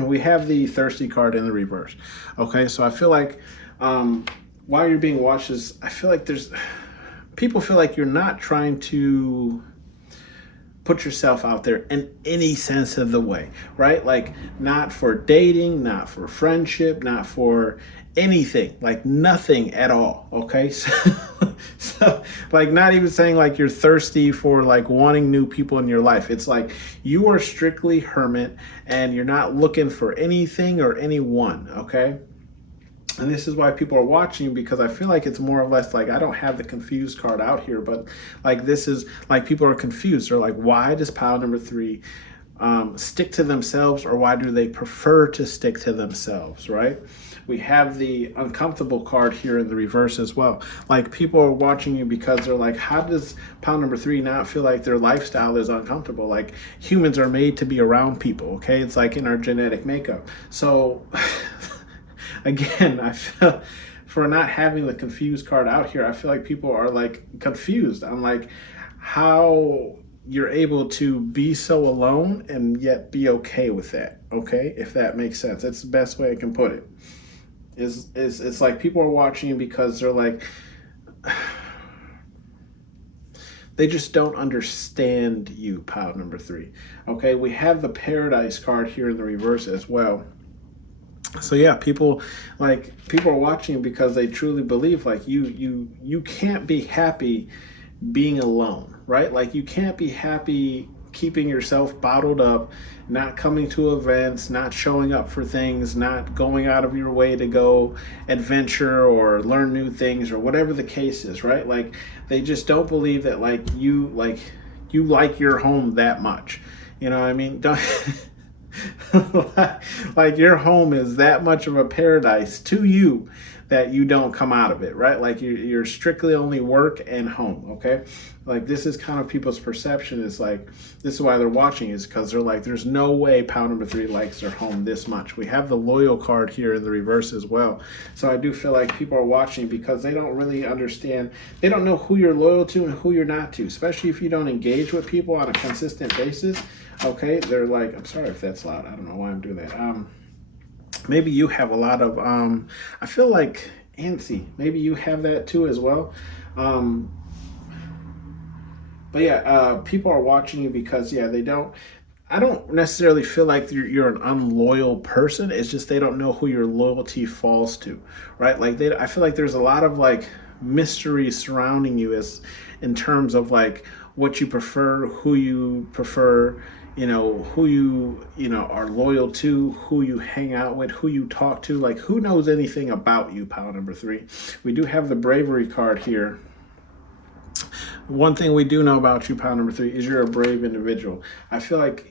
we have the thirsty card in the reverse. Okay, so I feel like while you're being watched, I feel like people feel like you're not trying to put yourself out there in any sense of the way, right? Like not for dating, not for friendship, not for anything, like nothing at all. Okay. So like not even saying like you're thirsty for like wanting new people in your life. It's like you are strictly hermit and you're not looking for anything or anyone. Okay. And this is why people are watching, because I feel like it's more or less like, I don't have the confused card out here, but like this is like people are confused. They're like, why does pile number 3 stick to themselves, or why do they prefer to stick to themselves, right? We have the uncomfortable card here in the reverse as well. Like people are watching you because they're like, how does pile number 3 not feel like their lifestyle is uncomfortable? Like humans are made to be around people, okay? It's like in our genetic makeup. So again, I feel for not having the confused card out here, I feel like people are like confused. I'm like, how you're able to be so alone and yet be okay with that. Okay, if that makes sense. That's the best way I can put it. Is it's like people are watching you because they're like, they just don't understand you, pile number 3. Okay, we have the paradise card here in the reverse as well. So yeah, people are watching because they truly believe like you can't be happy being alone, right? Like you can't be happy keeping yourself bottled up, not coming to events, not showing up for things, not going out of your way to go adventure or learn new things or whatever the case is, right? Like they just don't believe that you like your home that much. You know what I mean? Don't like your home is that much of a paradise to you that you don't come out of it, right? Like you're strictly only work and home, okay? Like this is kind of people's perception, is like, this is why they're watching, is because they're like, there's no way pile number 3 likes their home this much. We have the loyal card here in the reverse as well. So I do feel like people are watching because they don't really understand, they don't know who you're loyal to and who you're not to, especially if you don't engage with people on a consistent basis. Okay, they're like, I'm sorry if that's loud. I don't know why I'm doing that. Maybe you have a lot of, I feel like antsy. Maybe you have that too as well. But yeah, people are watching you because, yeah, I don't necessarily feel like you're an unloyal person. It's just they don't know who your loyalty falls to, right? Like I feel like there's a lot of like mystery surrounding you as in terms of like what you prefer, who you prefer, who you are loyal to, who you hang out with, who you talk to, like who knows anything about you, pile number 3. We do have the bravery card here. One thing we do know about you, pile number 3, is you're a brave individual. I feel like,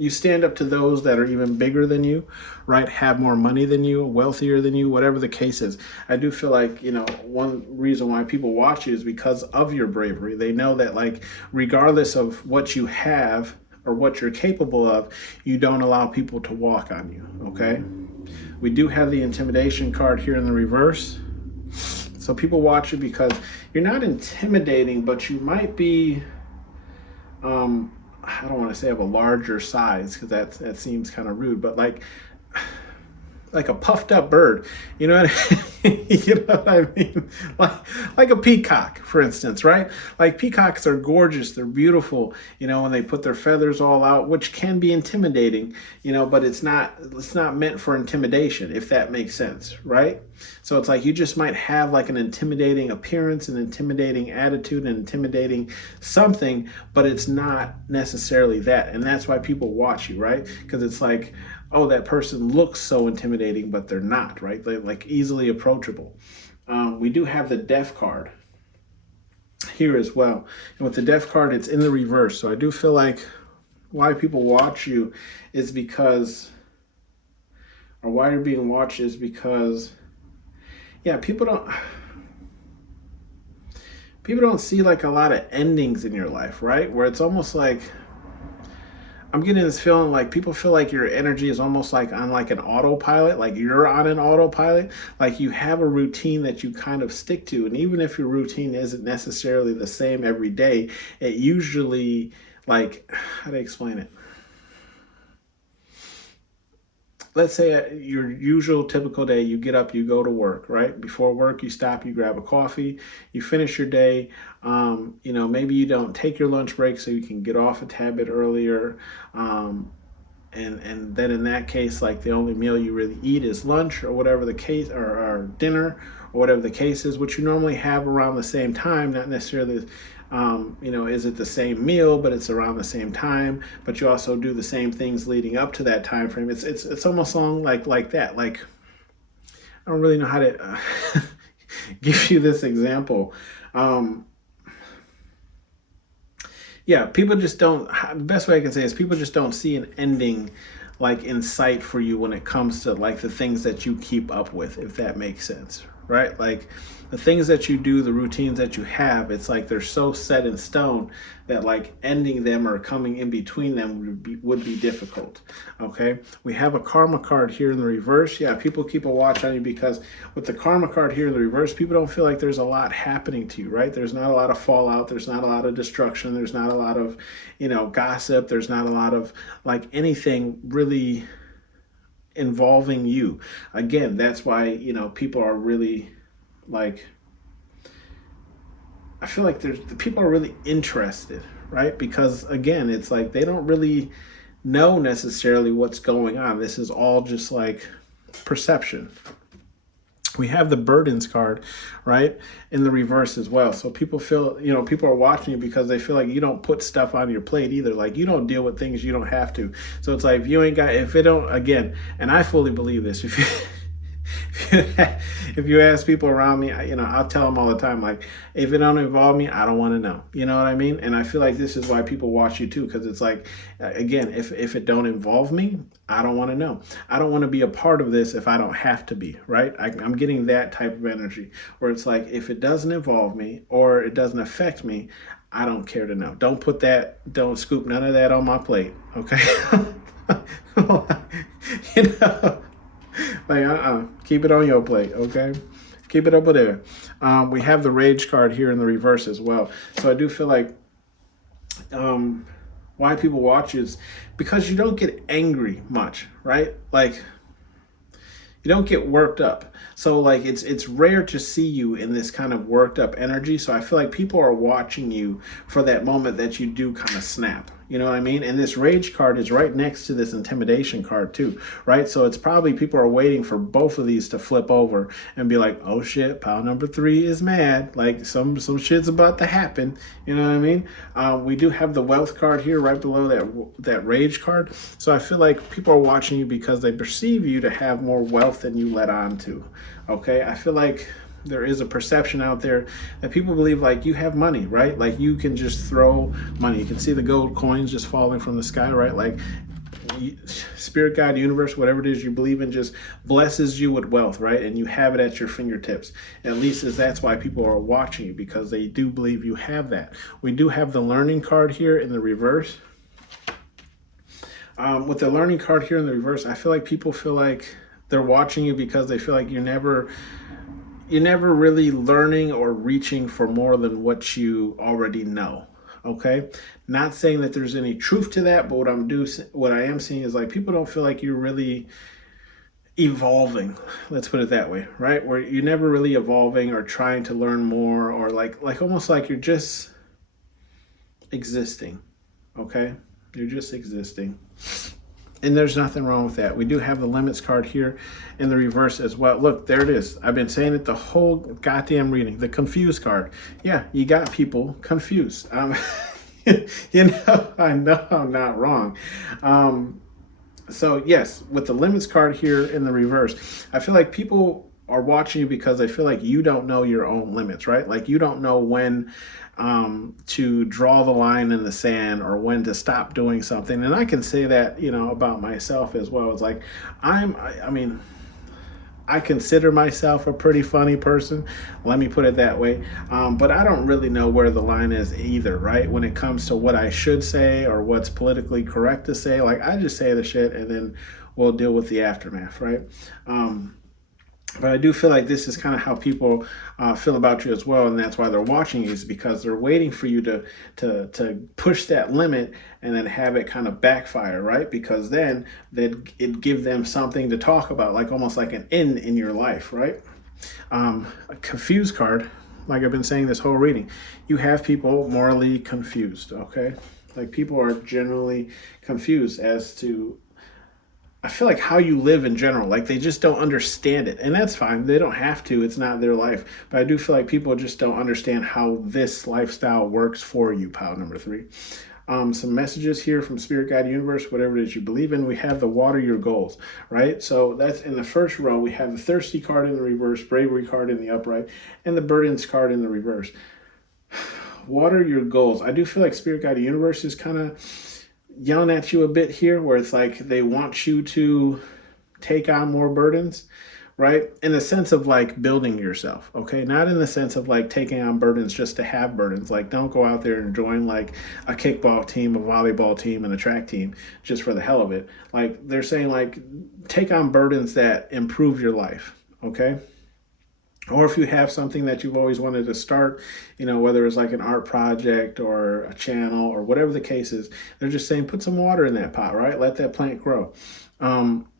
you stand up to those that are even bigger than you, right? Have more money than you, wealthier than you, whatever the case is. I do feel like, one reason why people watch you is because of your bravery. They know that like, regardless of what you have or what you're capable of, you don't allow people to walk on you, okay? We do have the intimidation card here in the reverse. So people watch you because you're not intimidating, but you might be, I don't want to say of a larger size because that seems kind of rude, but like a puffed up bird, you know what I mean? Like a peacock, for instance, right? Like peacocks are gorgeous, they're beautiful, when they put their feathers all out, which can be intimidating, but it's not meant for intimidation, if that makes sense, right? So it's like you just might have like an intimidating appearance, an intimidating attitude, an intimidating something, but it's not necessarily that. And that's why people watch you, right? Because it's like, oh, that person looks so intimidating, but they're not, right? They're like easily approachable. We do have the death card here as well. And with the death card, it's in the reverse. So I do feel like why people watch you is because, or why you're being watched is because, yeah, people don't see like a lot of endings in your life, right? Where it's almost like, I'm getting this feeling like people feel like your energy is almost like on like an autopilot, like you're on an autopilot, like you have a routine that you kind of stick to. And even if your routine isn't necessarily the same every day, it usually, like, how do I explain it? Let's say your usual typical day, you get up, you go to work, right? Before work, you stop, you grab a coffee, you finish your day. Maybe you don't take your lunch break so you can get off a tad bit earlier. And then in that case, like the only meal you really eat is lunch or whatever the case, or dinner or whatever the case is, which you normally have around the same time, not necessarily is it the same meal, but it's around the same time, but you also do the same things leading up to that time frame. It's almost along like that. Like, I don't really know how to give you this example. People just don't, the best way I can say is people just don't see an ending like in sight for you when it comes to like the things that you keep up with, if that makes sense, right? Like the things that you do, the routines that you have, it's like they're so set in stone that like ending them or coming in between them would be difficult. Okay, we have a karma card here in the reverse. Yeah, people keep a watch on you because with the karma card here in the reverse, people don't feel like there's a lot happening to you, right? There's not a lot of fallout, there's not a lot of destruction, there's not a lot of gossip, there's not a lot of like anything really involving you. Again, that's why people are really like, I feel like the people are really interested, right? Because again, it's like they don't really know necessarily what's going on. This is all just like perception. We have the burdens card, right, in the reverse as well. So people feel, people are watching you because they feel like you don't put stuff on your plate either. Like you don't deal with things you don't have to. So it's like if it don't, again, and I fully believe this, if you if you ask people around me, I'll tell them all the time, like, if it don't involve me, I don't want to know. You know what I mean? And I feel like this is why people watch you too, because it's like, again, if it don't involve me, I don't want to know. I don't want to be a part of this if I don't have to be, right? I'm getting that type of energy where it's like, if it doesn't involve me or it doesn't affect me, I don't care to know. Don't scoop none of that on my plate, okay? Like, keep it on your plate, okay? Keep it over there. We have the rage card here in the reverse as well. So I do feel like why people watch is because you don't get angry much, right? Like, you don't get worked up. So like it's rare to see you in this kind of worked up energy. So I feel like people are watching you for that moment that you do kind of snap. You know what I mean? And this rage card is right next to this intimidation card too, right? So it's probably people are waiting for both of these to flip over and be like, oh shit, pile number 3 is mad. Like some shit's about to happen. You know what I mean? We do have the wealth card here right below that rage card. So I feel like people are watching you because they perceive you to have more wealth than you let on to. Okay, I feel like there is a perception out there that people believe like you have money, right? Like you can just throw money. You can see the gold coins just falling from the sky, right? Like spirit guide, universe, whatever it is you believe in, just blesses you with wealth, right? And you have it at your fingertips. At least that's why people are watching you, because they do believe you have that. We do have the learning card here in the reverse. With the learning card here in the reverse, I feel like people feel like they're watching you because they feel like you're never really learning or reaching for more than what you already know. Okay, not saying that there's any truth to that, but what I am seeing is like people don't feel like you're really evolving. Let's put it that way, right? Where you're never really evolving or trying to learn more, or like almost like you're just existing. Okay, you're just existing. And there's nothing wrong with that. We do have the limits card here in the reverse as well. Look, there it is. I've been saying it the whole goddamn reading. The confused card. Yeah, you got people confused. I know I'm not wrong. So yes, with the limits card here in the reverse, I feel like people are watching you because they feel like you don't know your own limits, right? Like you don't know when to draw the line in the sand or when to stop doing something. And I can say that, about myself as well. It's like, I mean, I consider myself a pretty funny person. Let me put it that way. But I don't really know where the line is either, right? When it comes to what I should say or what's politically correct to say, like I just say the shit and then we'll deal with the aftermath, right? But I do feel like this is kind of how people feel about you as well, and that's why they're watching you, is because they're waiting for you to push that limit and then have it kind of backfire, right? Because then it give them something to talk about, like almost like an in your life, right? A confused card, like I've been saying this whole reading, you have people morally confused, okay? Like people are generally confused as to, I feel like how you live in general, like they just don't understand it. And that's fine. They don't have to. It's not their life. But I do feel like people just don't understand how this lifestyle works for you, pile number 3. Some messages here from Spirit Guide Universe, whatever it is you believe in. We have the water your goals, right? So that's in the first row. We have the thirsty card in the reverse, bravery card in the upright, and the burdens card in the reverse. Water your goals. I do feel like Spirit Guide Universe is kind of yelling at you a bit here, where it's like they want you to take on more burdens, right? In the sense of like building yourself, okay? Not in the sense of like taking on burdens just to have burdens. Like don't go out there and join like a kickball team, a volleyball team, and a track team just for the hell of it. Like they're saying like take on burdens that improve your life, okay? Or if you have something that you've always wanted to start, whether it's like an art project or a channel or whatever the case is, they're just saying put some water in that pot, right? Let that plant grow.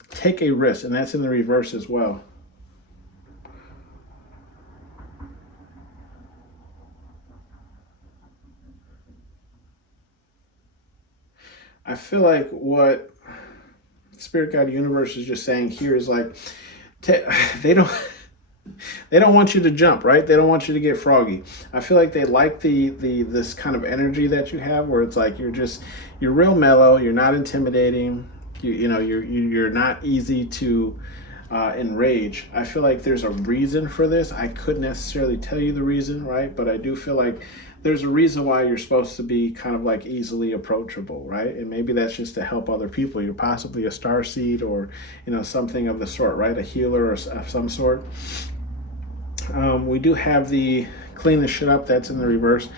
Take a risk, and that's in the reverse as well. I feel like what Spirit Guide Universe is just saying here is like, they don't want you to jump, right? They don't want you to get froggy. I feel like they like this kind of energy that you have, where it's like you're real mellow, you're not intimidating, you're not easy to enrage. I feel like there's a reason for this. I couldn't necessarily tell you the reason, right? But I do feel like there's a reason why you're supposed to be kind of like easily approachable, right? And maybe that's just to help other people. You're possibly a star seed or something of the sort, right? A healer or of some sort. We do have the clean the shit up, that's in the reverse.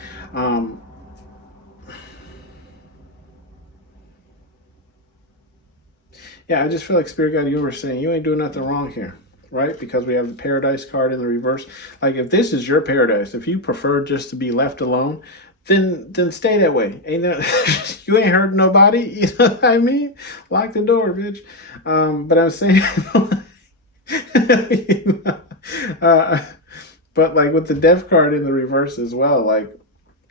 Yeah, I just feel like Spirit Guide Universe saying you ain't doing nothing wrong here, right? Because we have the paradise card in the reverse. Like if this is your paradise, if you prefer just to be left alone, then stay that way. You ain't hurting nobody. You know what I mean? Lock the door, bitch. But I'm saying, but like with the death card in the reverse as well, like,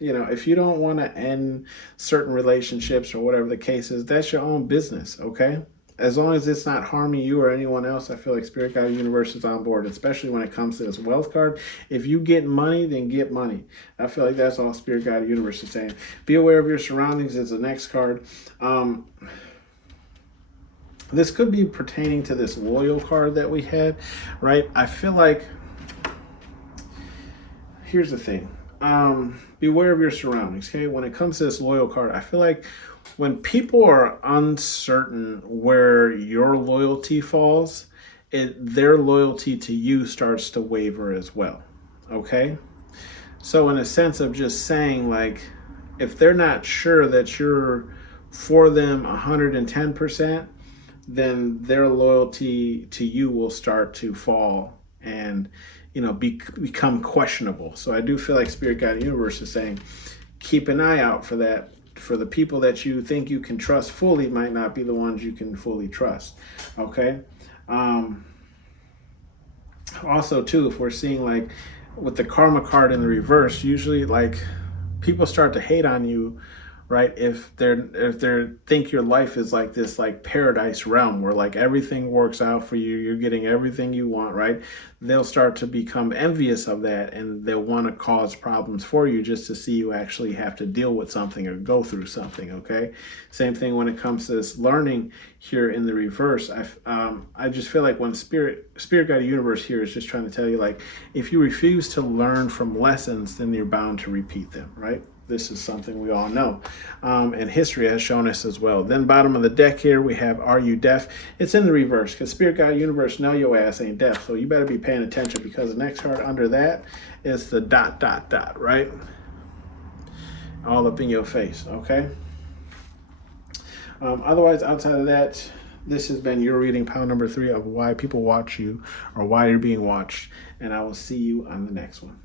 if you don't want to end certain relationships or whatever the case is, that's your own business, okay? As long as it's not harming you or anyone else, I feel like Spirit Guide Universe is on board, especially when it comes to this wealth card. If you get money, then get money. I feel like that's all Spirit Guide Universe is saying. Be aware of your surroundings is the next card. This could be pertaining to this loyal card that we had, right? I feel like, here's the thing. Beware of your surroundings, okay? When it comes to this loyal card, I feel like when people are uncertain where your loyalty falls, their loyalty to you starts to waver as well, okay? So in a sense of just saying, like, if they're not sure that you're for them 110%, then their loyalty to you will start to fall and become questionable. So I do feel like Spirit Guide Universe is saying keep an eye out for that. For the people that you think you can trust fully might not be the ones you can fully trust, okay? Also too, if we're seeing like with the karma card in the reverse, usually like people start to hate on you, right? If they think your life is like this like paradise realm where like everything works out for you, you're getting everything you want, right? They'll start to become envious of that, and they'll want to cause problems for you just to see you actually have to deal with something or go through something, okay? Same thing when it comes to this learning here in the reverse. I just feel like when Spirit Guide Universe here is just trying to tell you, like, if you refuse to learn from lessons, then you're bound to repeat them, right? this is something we all know. And history has shown us as well. Then bottom of the deck here, we have, are you deaf? It's in the reverse, because Spirit Guide Universe know your ass ain't deaf. So you better be paying attention, because the next card under that is the ... right? All up in your face, okay? Otherwise, outside of that, this has been your reading, pile number 3 of why people watch you, or why you're being watched. And I will see you on the next one.